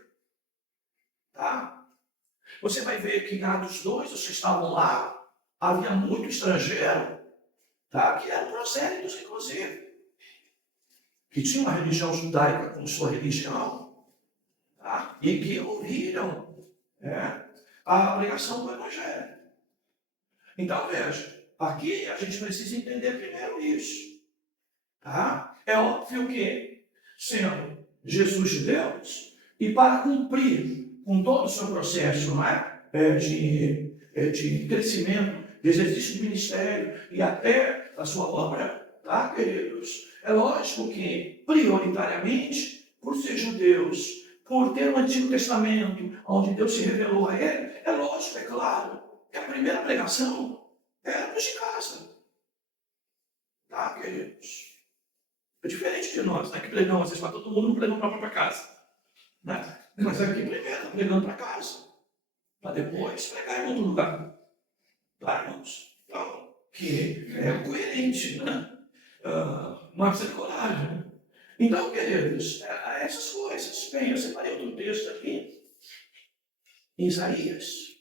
Tá? Você vai ver que em Atos 2, os que estavam lá, havia muito estrangeiro, tá? Que eram prosélitos, inclusive, que tinham uma religião judaica como sua religião, tá? E que ouviram a pregação do Evangelho. Então, veja, aqui a gente precisa entender primeiro isso. Tá? É óbvio que, sendo Jesus de Deus, e para cumprir com todo o seu processo, não é? De crescimento, de exercício do ministério e até a sua obra, tá, queridos? É lógico que, prioritariamente, por ser judeus, por ter o Antigo Testamento, onde Deus se revelou a ele, é lógico, é claro, que a primeira pregação é nos de casa. Tá, queridos? É diferente de nós, né? Que pregamos, às vezes, para todo mundo, não pregamos para a própria casa. Né? Mas aqui primeiro, pregando para casa. Para depois pregar em outro lugar. Tá, irmãos? Então, que é coerente, né? Mas é coragem. Né? Então, queridos, essas coisas. Bem, eu separei outro texto aqui. Em Isaías.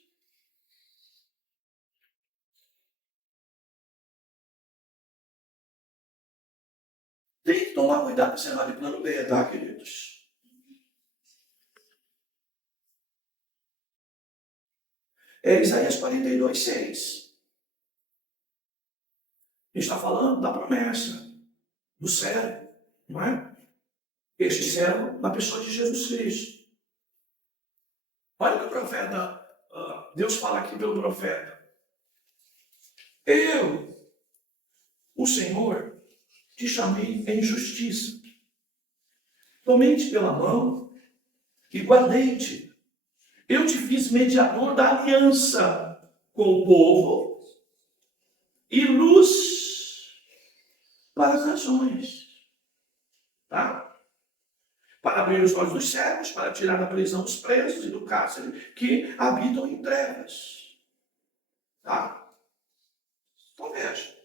Tem que tomar cuidado para você não de plano B, tá, queridos? Isaías 42, 6. Está falando da promessa do céu, não é? Este céu na pessoa de Jesus Cristo. Olha o que o profeta, Deus fala aqui pelo profeta. Eu, o Senhor, te chamei em justiça. Tomei-te pela mão e guardei-te. Eu te fiz mediador da aliança com o povo e luz para as nações. Tá? Para abrir os olhos dos cegos, para tirar da prisão os presos e do cárcere que habitam em trevas. Tá? Então veja,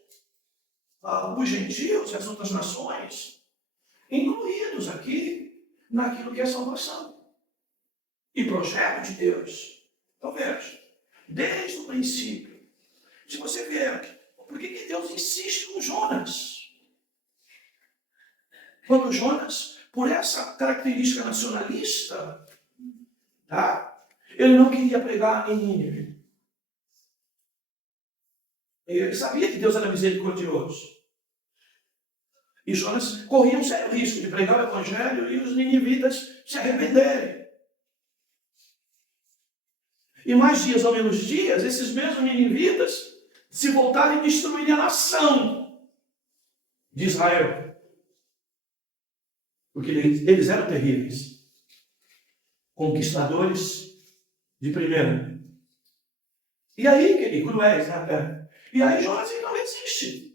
os gentios e as outras nações, incluídos aqui naquilo que é salvação e projeto de Deus. Então veja, desde o princípio, se você ver, por que Deus insiste com Jonas? Quando Jonas, por essa característica nacionalista, tá? Ele não queria pregar em Nínive. Ele sabia que Deus era misericordioso. E Jonas corria um sério risco de pregar o evangelho e os ninivitas se arrependerem. E mais dias ou menos dias, esses mesmos ninivitas se voltarem e destruírem a nação de Israel. Porque eles eram terríveis. Conquistadores de primeira. E aí, querido, cruéis na terra. E aí Jonas não resiste.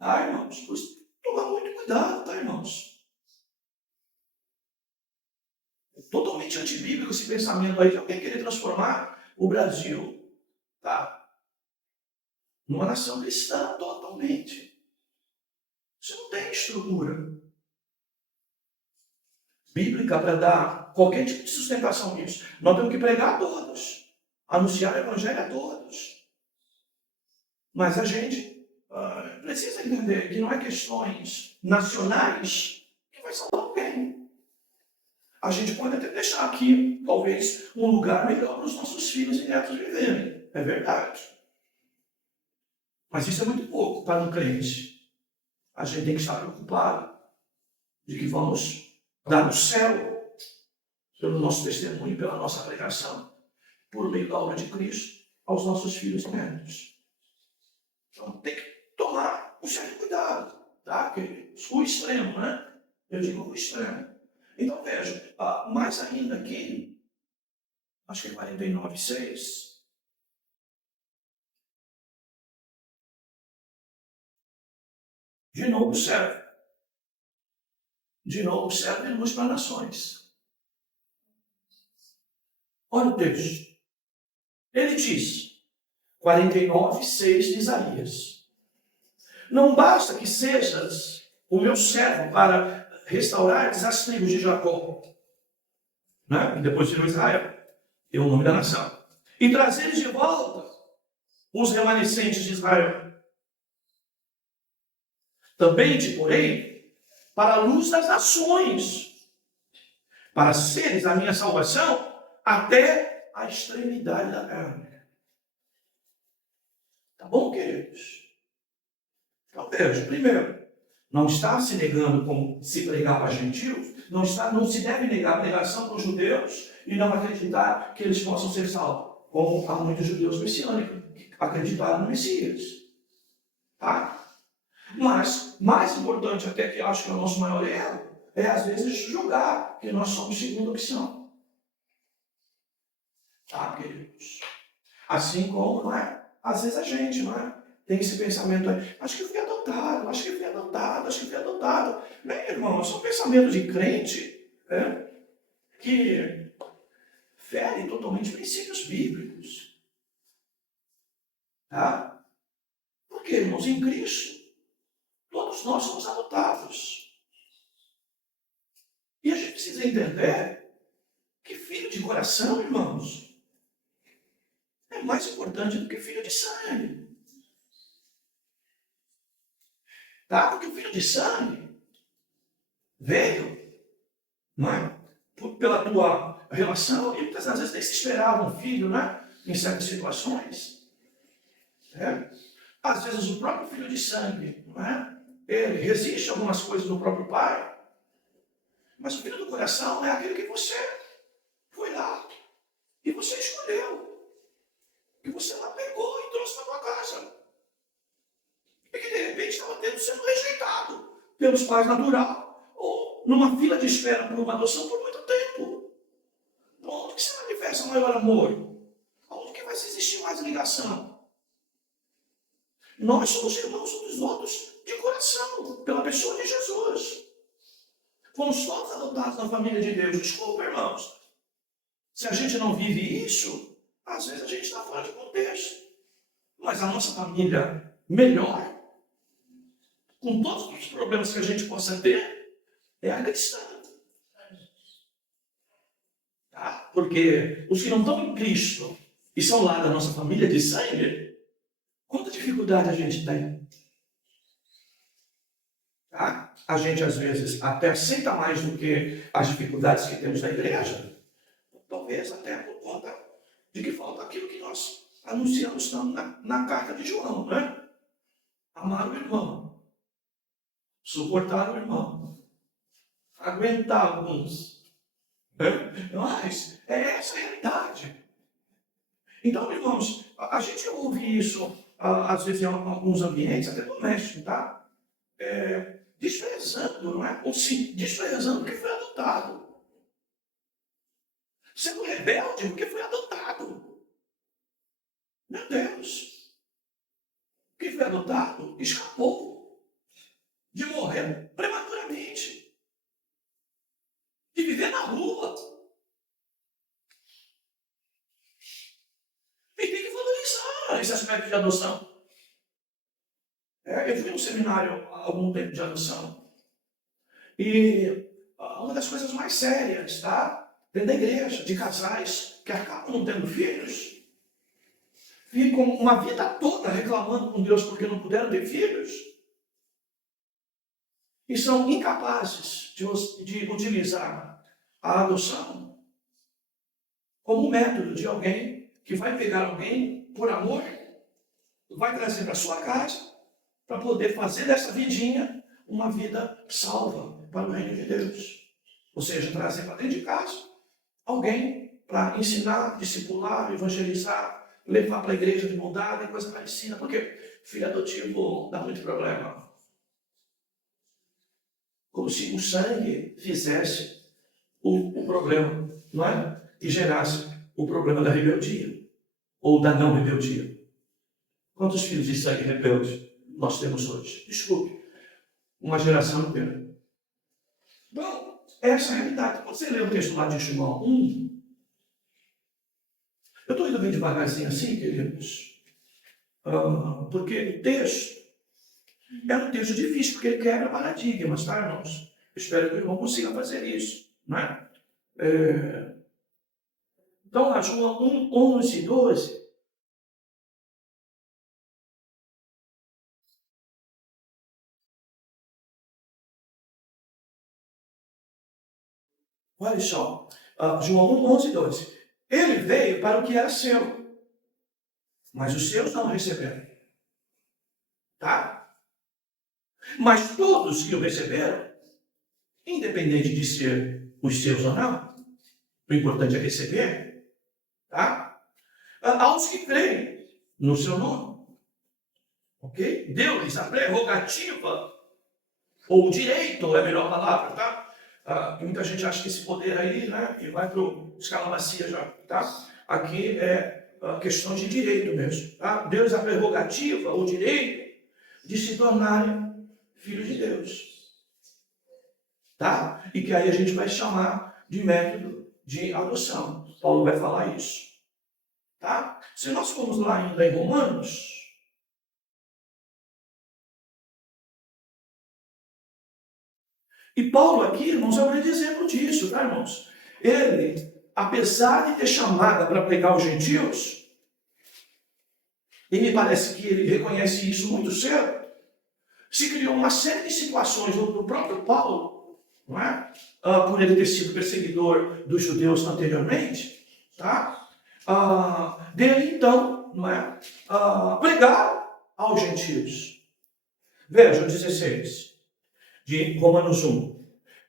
Irmãos, toma muito cuidado, tá, irmãos? É totalmente antibíblico esse pensamento aí de alguém querer transformar o Brasil, tá? Numa nação cristã totalmente. Você não tem estrutura bíblica para dar qualquer tipo de sustentação nisso. Nós temos que pregar a todos, anunciar o evangelho a todos. Mas a gente precisa entender que não é questões nacionais que vai salvar alguém. A gente pode até deixar aqui, talvez, um lugar melhor para os nossos filhos e netos viverem. É verdade. Mas isso é muito pouco para um crente. A gente tem que estar preocupado de que vamos dar o céu pelo nosso testemunho, pela nossa pregação, por meio da obra de Cristo, aos nossos filhos e netos. Então tem que tomar um certo cuidado, tá, queridos? O extremo, né? Eu digo o extremo. Então veja, mais ainda aqui, acho que é 49:6. De novo serve. De novo serve luz para nações. Olha o texto. Ele diz, 49:6 de Isaías. Não basta que sejas o meu servo para restaurar as tribos de Jacó, né? E depois virou Israel, é o nome da nação, e trazeres de volta os remanescentes de Israel. Também te porei para a luz das nações, para seres a minha salvação até a extremidade da terra. Tá bom, queridos? Então veja, primeiro, não está se negando como se pregava a gentios, não se deve negar a pregação para os judeus e não acreditar que eles possam ser salvos, como há muitos judeus messiânicos que acreditaram no Messias. Tá? Mas, mais importante até, que acho que é o nosso maior erro, é às vezes julgar que nós somos segunda opção. Tá, queridos? Assim como, não é? Às vezes a gente, não é? Tem esse pensamento aí, acho que fui adotado, acho que fui adotado, acho que fui adotado. Bem, irmão, são pensamentos de crente, né, que ferem totalmente princípios bíblicos. Tá? Porque, irmãos, em Cristo, todos nós somos adotados. E a gente precisa entender que filho de coração, irmãos, é mais importante do que filho de sangue. Tá? Porque o filho de sangue veio, não é? Pela tua relação, e muitas vezes nem se esperava um filho, né? Em certas situações. É? Às vezes o próprio filho de sangue, não é? Ele resiste a algumas coisas do próprio pai. Mas o filho do coração é aquele que você foi lá e você escolheu. Que você lá pegou e trouxe para tua casa. E que de repente estava sendo rejeitado pelos pais natural, ou numa fila de espera por uma adoção por muito tempo. Então, onde que se manifesta maior amor? Onde que vai existir mais ligação? Nós somos irmãos uns dos outros de coração, pela pessoa de Jesus. Fomos todos adotados na família de Deus. Desculpa, irmãos. Se a gente não vive isso, às vezes a gente está fora de contexto. Mas a nossa família melhor, com todos os problemas que a gente possa ter, é a cristã. Tá? Porque os que não estão em Cristo e são lá da nossa família de sangue, quanta dificuldade a gente tem. Tá? A gente, às vezes, até aceita mais do que as dificuldades que temos na igreja. Talvez até por conta de que falta aquilo que nós anunciamos estamos na carta de João, né? Amar o irmão, suportar o irmão, aguentar alguns. Né? Mas é essa a realidade. Então, irmãos, a gente ouve isso, às vezes, em alguns ambientes, até doméstico, tá? Desprezando, não é? Ou sim, desprezando porque foi adotado. Sendo rebelde porque foi adotado. Meu Deus! Quem foi adotado escapou de morrer prematuramente, de viver na rua. E tem que valorizar esse aspecto de adoção. Eu fui num seminário há algum tempo de adoção. E uma das coisas mais sérias, tá? Dentro da igreja, de casais que acabam não tendo filhos, ficam uma vida toda reclamando com Deus porque não puderam ter filhos, e são incapazes de utilizar a adoção como método de alguém que vai pegar alguém por amor, vai trazer para sua casa, para poder fazer dessa vidinha uma vida salva para o reino de Deus. Ou seja, trazer para dentro de casa alguém para ensinar, discipular, evangelizar, levar para a igreja de mudada e coisa parecida. Porque filho adotivo dá muito problema. Como se o sangue fizesse o problema, não é? E gerasse o problema da rebeldia ou da não rebeldia. Quantos filhos de sangue rebelde nós temos hoje? Desculpe, uma geração inteira. Bom, essa é a realidade. Quando você lê o texto lá de João 1, eu estou indo bem devagarzinho assim, queridos, porque o texto é um texto difícil, porque ele quebra paradigmas, tá, irmãos? Eu espero que o irmão consiga fazer isso, não é? Então, lá, João 1, 11, 12. Olha só, João 1, 11, 12. Ele veio para o que era seu, mas os seus não receberam. Tá? Mas todos que o receberam, independente de ser os seus ou não, o importante é receber, tá? Aos que creem no seu nome, ok? Deu-lhes a prerrogativa, ou o direito, é a melhor palavra, tá? Muita gente acha que esse poder aí, né, que vai para o escalabacia já, tá? Aqui é questão de direito mesmo, tá? Deu-lhes a prerrogativa, o direito, de se tornarem filhos de Deus, tá? E que aí a gente vai chamar de método de adoção. Paulo vai falar isso, tá? Se nós formos lá ainda em Romanos, e Paulo aqui, irmãos, é um grande exemplo disso, tá, irmãos? Ele, apesar de ter chamada para pregar os gentios, e me parece que ele reconhece isso muito cedo, se criou uma série de situações do próprio Paulo, não é? Por ele ter sido perseguidor dos judeus anteriormente, tá? Dele, então, não é? Pregar aos gentios. Veja, 16 de Romanos 1.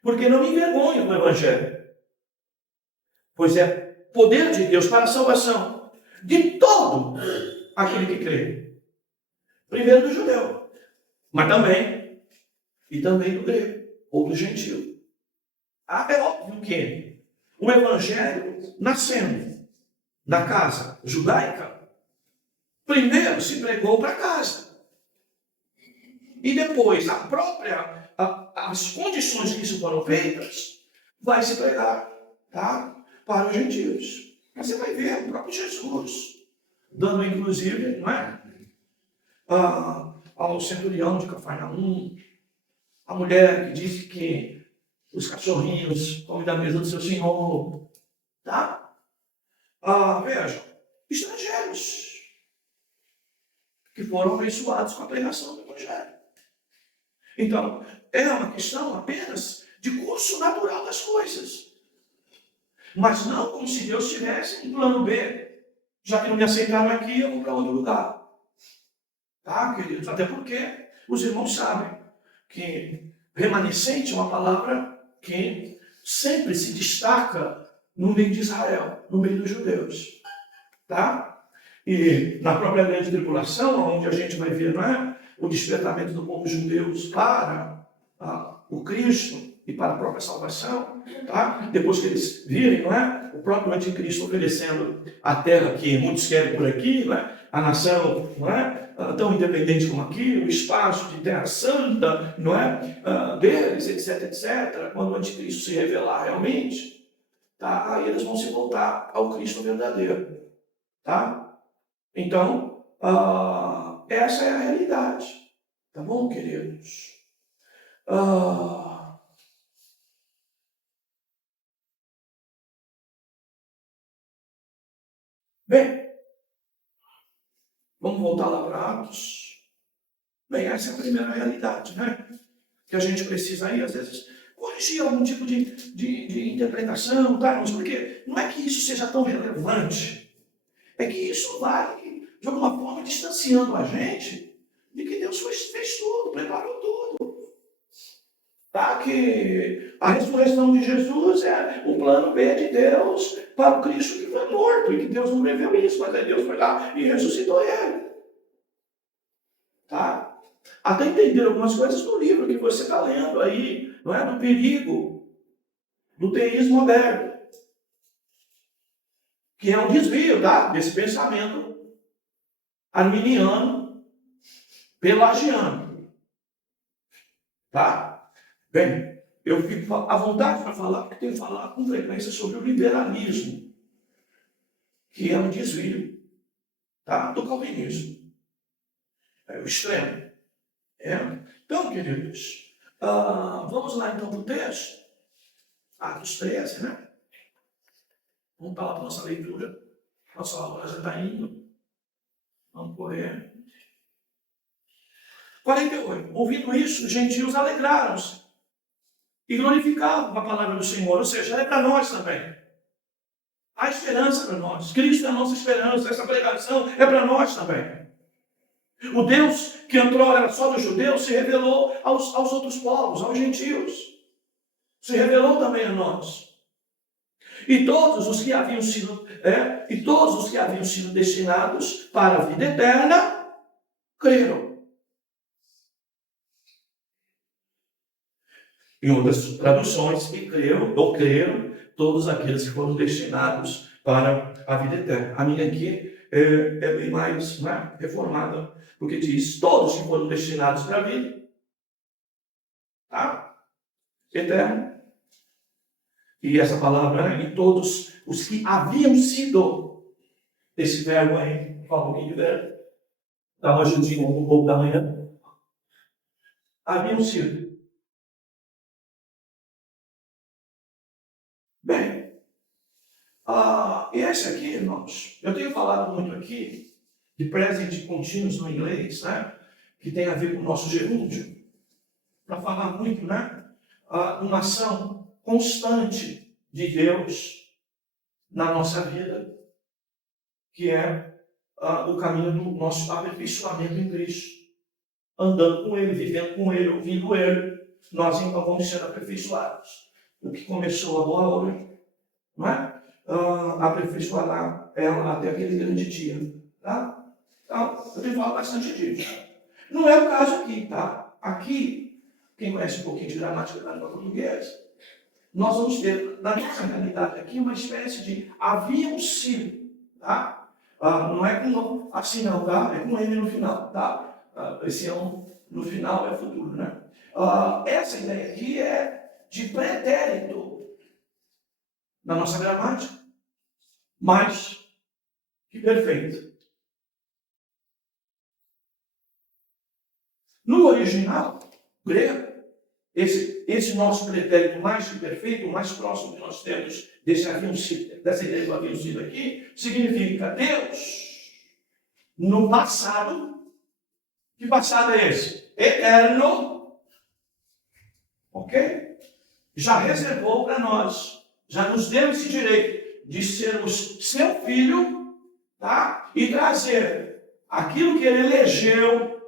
Porque não me envergonho do Evangelho, pois é poder de Deus para a salvação de todo aquele que crê. Primeiro do judeu, mas também, e também do grego, ou do gentil. É óbvio que o Evangelho, nascendo na casa judaica, primeiro se pregou para casa. E depois, as condições que isso foram feitas, vai se pregar, tá? Para os gentios. Mas você vai ver o próprio Jesus, dando inclusive, não é? Ao centurião de Cafarnaum, a mulher que disse que os cachorrinhos comem da mesa do seu senhor, tá? Vejam, estrangeiros que foram abençoados com a pregação do Evangelho. Então, é uma questão apenas de curso natural das coisas. Mas não como se Deus tivesse um plano B. Já que não me aceitaram aqui, eu vou para outro lugar. Tá, queridos? Até porque os irmãos sabem que remanescente é uma palavra que sempre se destaca no meio de Israel, no meio dos judeus. Tá? E na própria grande tribulação, onde a gente vai ver, não é, o despertamento do povo judeu para o Cristo e para a própria salvação, tá? Depois que eles virem, não é, o próprio anticristo oferecendo a terra que muitos querem por aqui, não é? A nação, não é, tão independente como aqui, o espaço de terra santa, não é, deles, etc, etc. Quando o anticristo se revelar realmente, tá? Aí eles vão se voltar ao Cristo verdadeiro, tá? Então, essa é a realidade. Tá bom, queridos? Bem, vamos voltar lá para Atos. Bem, essa é a primeira realidade, né? Que a gente precisa aí, às vezes, corrigir algum tipo de interpretação, tá, irmãos? Porque não é que isso seja tão relevante. É que isso vai, de alguma forma, distanciando a gente de que Deus fez tudo, preparou tudo. Tá? Que a ressurreição de Jesus é o plano B de Deus para o Cristo que foi morto, e que Deus não preveu isso, mas aí Deus foi lá e ressuscitou ele. Tá? Até entender algumas coisas do livro que você está lendo aí, não é? Do perigo do teísmo moderno, que é um desvio, tá? Desse pensamento arminiano, pelagiano. Tá? Bem, eu fico à vontade para falar, porque tenho falado com frequência sobre o liberalismo, que é um desvio, tá? Do calvinismo. É o extremo. É. Então, queridos, vamos lá então para o texto. Atos 13, né? Vamos para lá para a nossa leitura. Nossa aula já está indo. Vamos correr. 48. Ouvindo isso, os gentios alegraram-se e glorificavam a palavra do Senhor. Ou seja, é para nós também. Há esperança para nós. Cristo é a nossa esperança. Essa pregação é para nós também. O Deus que entrou era só dos judeus se revelou aos outros povos, aos gentios. Se revelou também a nós. E todos os que haviam sido destinados para a vida eterna creram. Em outras traduções, e creram todos aqueles que foram destinados para a vida eterna. A minha aqui é bem mais, né, reformada, porque diz todos que foram destinados para a vida, tá? Eterna. E essa palavra, né, e todos os que haviam sido, esse verbo aí, fala um pouquinho de verbo, dá uma ajudinha um pouco da manhã, haviam sido. Bem, e esse aqui, irmãos, eu tenho falado muito aqui de present continuous no inglês, né, que tem a ver com o nosso gerúndio, para falar muito, né, uma ação constante de Deus na nossa vida, que é o caminho do nosso aperfeiçoamento em Cristo. Andando com Ele, vivendo com Ele, ouvindo Ele, nós então vamos ser aperfeiçoados. O que começou a boa obra, não é? Aperfeiçoará ela até aquele grande dia. Tá? Então, eu tenho falado bastante disso. Não é o caso aqui, tá? Aqui, quem conhece um pouquinho de gramática da língua portuguesa, nós vamos ter, na nossa realidade aqui, uma espécie de haviam sido, tá? Não é com assim não, tá? É com M no final, tá? Esse no final é futuro, né? Essa ideia aqui é de pretérito na nossa gramática, mais que perfeito. No original grego, esse nosso pretérito mais que perfeito, o mais próximo que nós temos dessa ideia do haviam sido aqui, significa Deus no passado. Que passado é esse? Eterno. Ok? Já reservou para nós, já nos deu esse direito de sermos seu filho tá? E trazer aquilo que ele elegeu,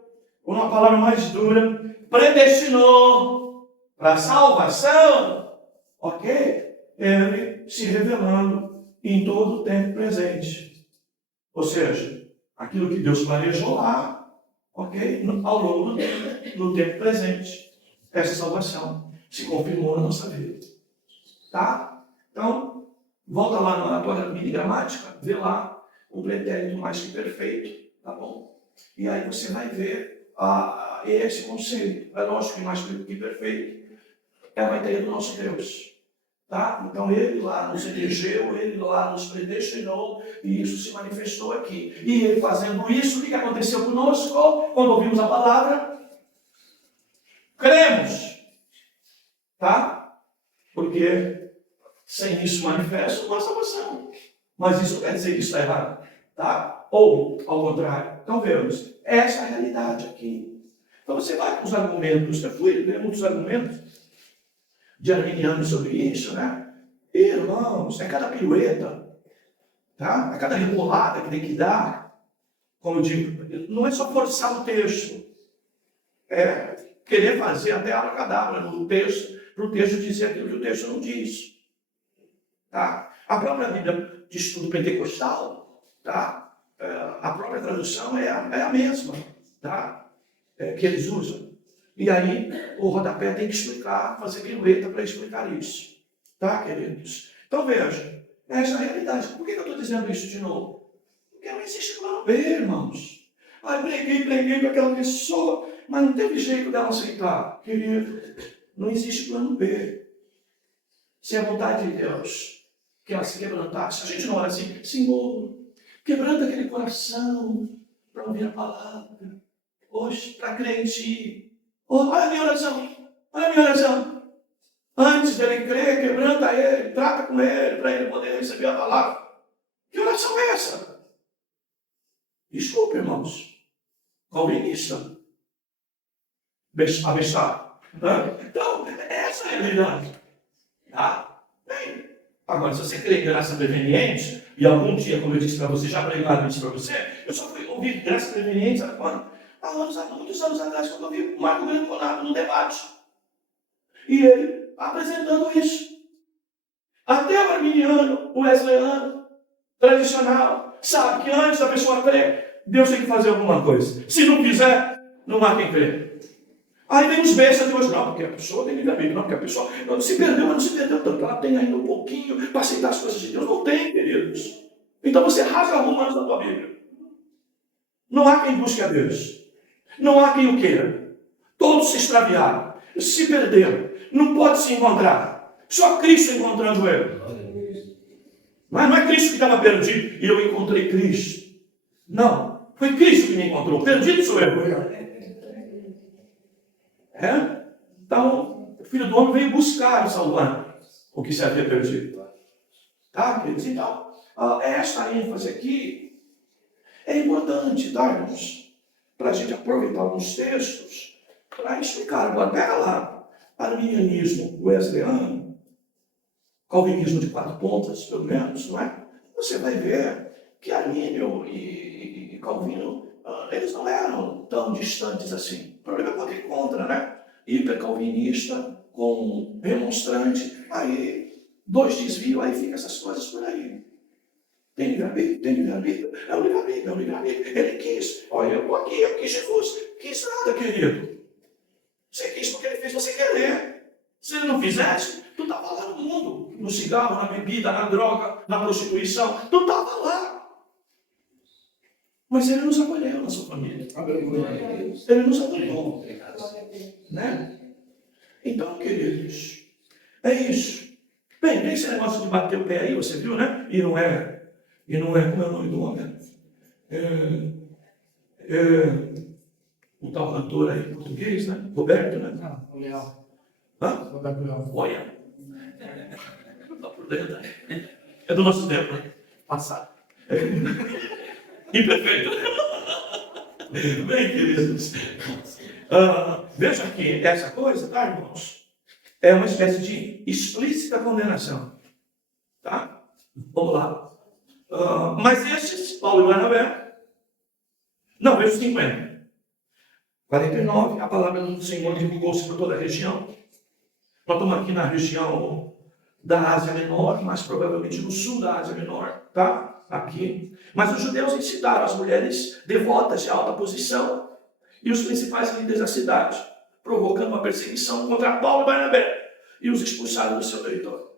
com uma palavra mais dura, predestinou para a salvação, ok? Ele se revelando em todo o tempo presente. Ou seja, aquilo que Deus planejou lá, ok? Ao longo do tempo, no tempo presente, essa salvação se confirmou na nossa vida. Tá? Então, volta lá na tua mini gramática, vê lá o pretérito mais que perfeito, tá bom? E aí você vai ver esse conceito. É lógico que mais que perfeito é a ideia do nosso Deus. Tá? Então ele lá nos elegeu, ele lá nos predestinou, e isso se manifestou aqui. E ele fazendo isso, o que aconteceu conosco quando ouvimos a palavra? Cremos. Tá? Porque sem isso manifesto não há salvação. Mas isso não quer dizer que isso está errado. Tá? Ou, ao contrário. Então vemos, essa é a realidade aqui. Então você vai com os argumentos, eu fui ler muitos argumentos de arminianos sobre isso, né? Irmãos, é cada pirueta, tá? É cada rebolada que tem que dar. Como eu digo, não é só forçar o texto, é querer fazer até abracadabra no texto, para o texto dizer aquilo que o texto não diz. Tá? A própria Bíblia de estudo pentecostal, tá? A própria tradução é a mesma, tá? Que eles usam. E aí, o rodapé tem que explicar, fazer pirueta para explicar isso. Tá, queridos? Então, veja, essa é a realidade. Por que eu estou dizendo isso de novo? Porque não existe plano B, irmãos. Preguei com aquela pessoa, mas não teve jeito dela aceitar. Querido, não existe plano B. Se é a vontade de Deus que ela se quebrantasse, a gente não ora assim, Senhor, quebranta aquele coração para ouvir a palavra. Hoje, para crer em Ti. Olha a minha oração, olha a minha oração. Antes dele crer, quebranta ele, trata com ele, para ele poder receber a palavra. Que oração é essa? Desculpe, irmãos. Calvinista. Abestado. Então, essa é a realidade. Tá? Bem, agora, se você crê em graça preveniente, e algum dia, como eu disse para você, já pregaram isso para você, eu só fui ouvir graça preveniente, sabe quando? Há muitos anos atrás, quando eu vi o Marco Grande num debate. E ele apresentando isso. Até o arminiano, o wesleyano, tradicional, sabe que antes da pessoa crer, Deus tem que fazer alguma coisa. Se não fizer, não há quem crer. Aí vem os bestas de hoje, não, porque a pessoa tem livre-arbítrio, não, porque a pessoa não se perdeu, mas não se perdeu tanto, ela tem ainda um pouquinho para aceitar as coisas de Deus. Não tem, queridos. Então você rasga Romanos da tua Bíblia. Não há quem busque a Deus. Não há quem o queira. Todos se extraviaram, se perderam. Não pode se encontrar. Só Cristo encontrando ele. Mas não é Cristo que estava perdido e eu encontrei Cristo. Não. Foi Cristo que me encontrou. Perdido sou eu. Então, o Filho do Homem veio buscar e salvar o que se havia perdido. Tá, queridos? Então, esta ênfase aqui é importante, tá, irmãos? Para a gente aproveitar alguns textos para explicar. Agora, pega lá, arminianismo wesleyano, calvinismo de 4 pontas, pelo menos, não é? Você vai ver que Armínio e Calvino, eles não eram tão distantes assim. O problema é quando ele contra, né? Hipercalvinista com remonstrante, aí 2 desvios, aí fica essas coisas por aí. Tem livre-arbítrio? Tem livre-arbítrio? É o livre-arbítrio, é o livre-arbítrio. Ele quis. Olha, eu estou aqui, eu quis Jesus. Quis nada, querido. Você quis porque ele fez você querer. Se ele não fizesse, tu estava lá no mundo. No cigarro, na bebida, na droga, na prostituição. Tu estava lá. Mas ele nos acolheu na sua família. Ele nos acolheu. Né? Então, queridos, é isso. Bem, tem esse negócio de bater o pé aí, você viu, né? E não é, como é o nome do homem? O tal cantor aí, português, né? Roberto, né? Não, o Leal. Hã? Roberto Leal. Olha. Está por dentro, né? É do nosso tempo, né? Passado. Imperfeito. Bem, queridos. Veja que essa coisa, tá, irmãos? É uma espécie de explícita condenação. Tá? Vamos lá. Mas estes, Paulo e Barnabé, não, verso 50. 49, a palavra do Senhor divulgou-se por toda a região. Nós estamos aqui na região da Ásia Menor, mais provavelmente no sul da Ásia Menor, tá? Aqui. Mas os judeus incitaram as mulheres devotas de alta posição e os principais líderes da cidade, provocando uma perseguição contra Paulo e Barnabé, e os expulsaram do seu território.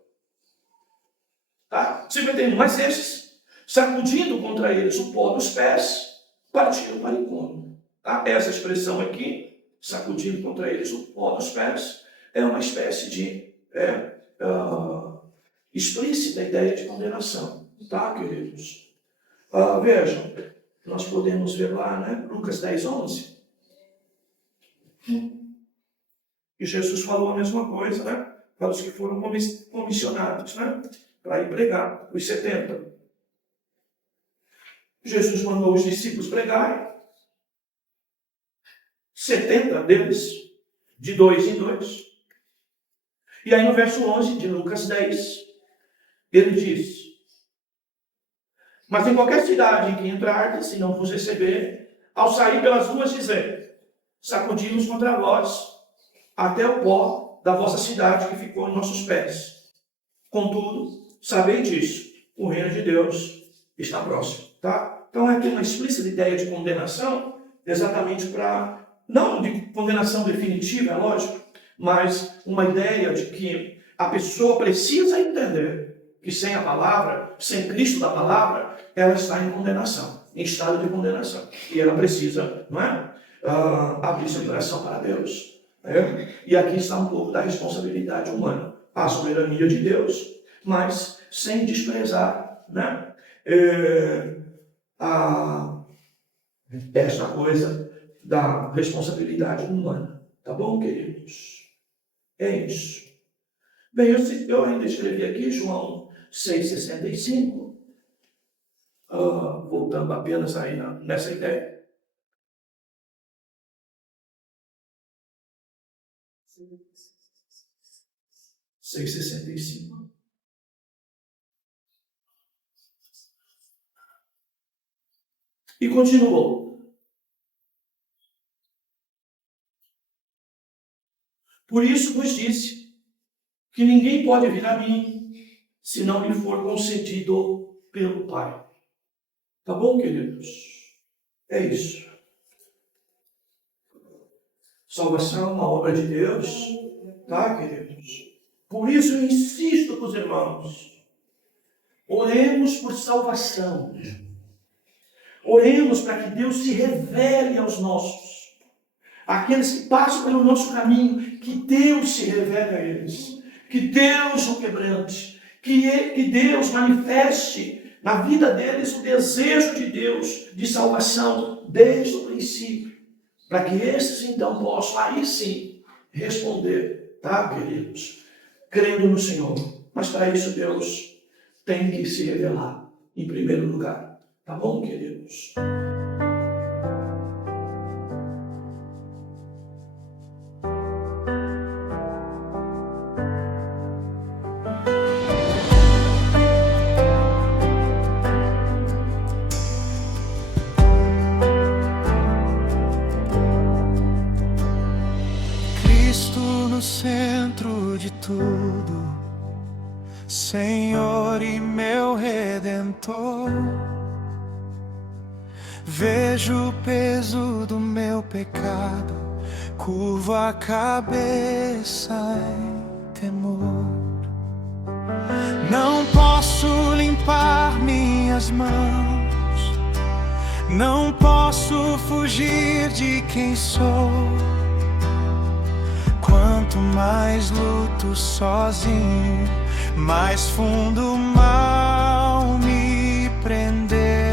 Tá? 51. Mas estes, sacudindo contra eles o pó dos pés, partiram para o encontro. Tá? Essa expressão aqui, sacudindo contra eles o pó dos pés, é uma espécie de explícita ideia de condenação. Tá, queridos? Vejam, nós podemos ver lá, né? Lucas 10, 11. E Jesus falou a mesma coisa, né? Para os que foram comissionados, né? Para ir pregar, os 70. Jesus mandou os discípulos pregarem. 70 deles, de 2 em 2. E aí no verso 11 de Lucas 10, ele diz: mas em qualquer cidade em que entrardes, se não vos receber, ao sair pelas ruas dizer: sacudimos contra vós até o pó da vossa cidade que ficou em nossos pés. Contudo, sabei disso, o reino de Deus está próximo. Tá? Então é aqui uma explícita ideia de condenação, exatamente para, não de condenação definitiva, é lógico, mas uma ideia de que a pessoa precisa entender que sem a palavra, sem Cristo da palavra, ela está em condenação, em estado de condenação. E ela precisa, não é? Abrir seu coração para Deus. E aqui está um pouco da responsabilidade humana, a soberania de Deus, mas sem desprezar, né? Esta coisa da responsabilidade humana. Tá bom, queridos? É isso. Bem, eu ainda escrevi aqui João 6,65, voltando apenas aí nessa ideia. E continuou: por isso vos disse que ninguém pode vir a mim se não lhe for concedido pelo Pai. Tá bom, queridos? É isso. Salvação é uma obra de Deus, tá, queridos? Por isso eu insisto com os irmãos, oremos por salvação. Oremos para que Deus se revele aos nossos. Aqueles que passam pelo nosso caminho, que Deus se revele a eles. Que Deus o quebrante. Que Deus manifeste na vida deles o desejo de Deus de salvação desde o princípio. Para que esses então possam aí sim responder, tá, queridos? Crendo no Senhor. Mas para isso Deus tem que se revelar em primeiro lugar. Tá bom, queridos? Cristo no centro de tudo, Senhor e meu Redentor. Vejo o peso do meu pecado, curvo a cabeça em temor. Não posso limpar minhas mãos, não posso fugir de quem sou. Quanto mais luto sozinho, mais fundo o mal me prender.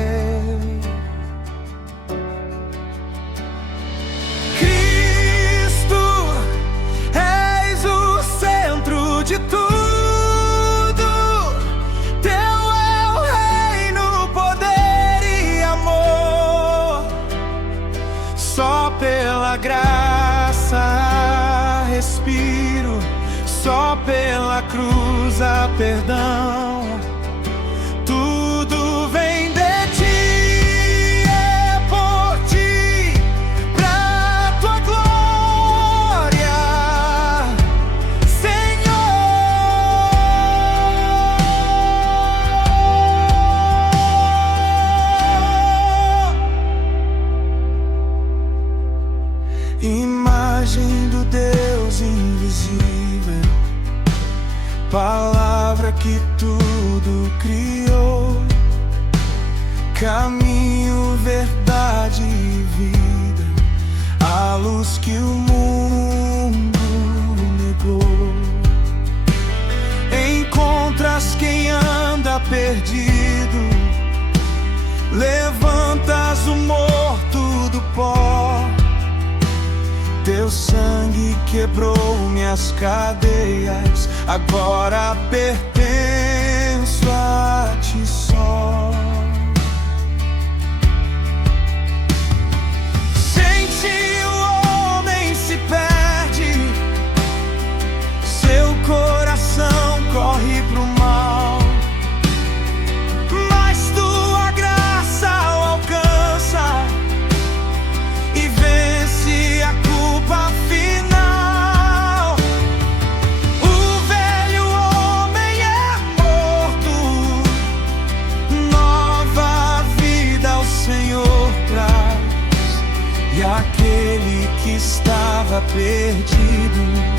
De tudo, teu é o reino, poder e amor. Só pela graça respiro, só pela cruz há perdão. Tudo vem palavra que tudo criou, caminho, verdade e vida, a luz que o mundo negou. Encontras quem anda perdido, levantas o morto do pó. Teu sangue quebrou minhas cadeias, agora pertenço a ti só. Sem ti o homem se perde, seu coração corre pro mal, mas tua graça o alcança e vence a culpa final. O velho homem é morto, nova vida o Senhor traz, e aquele que estava perdido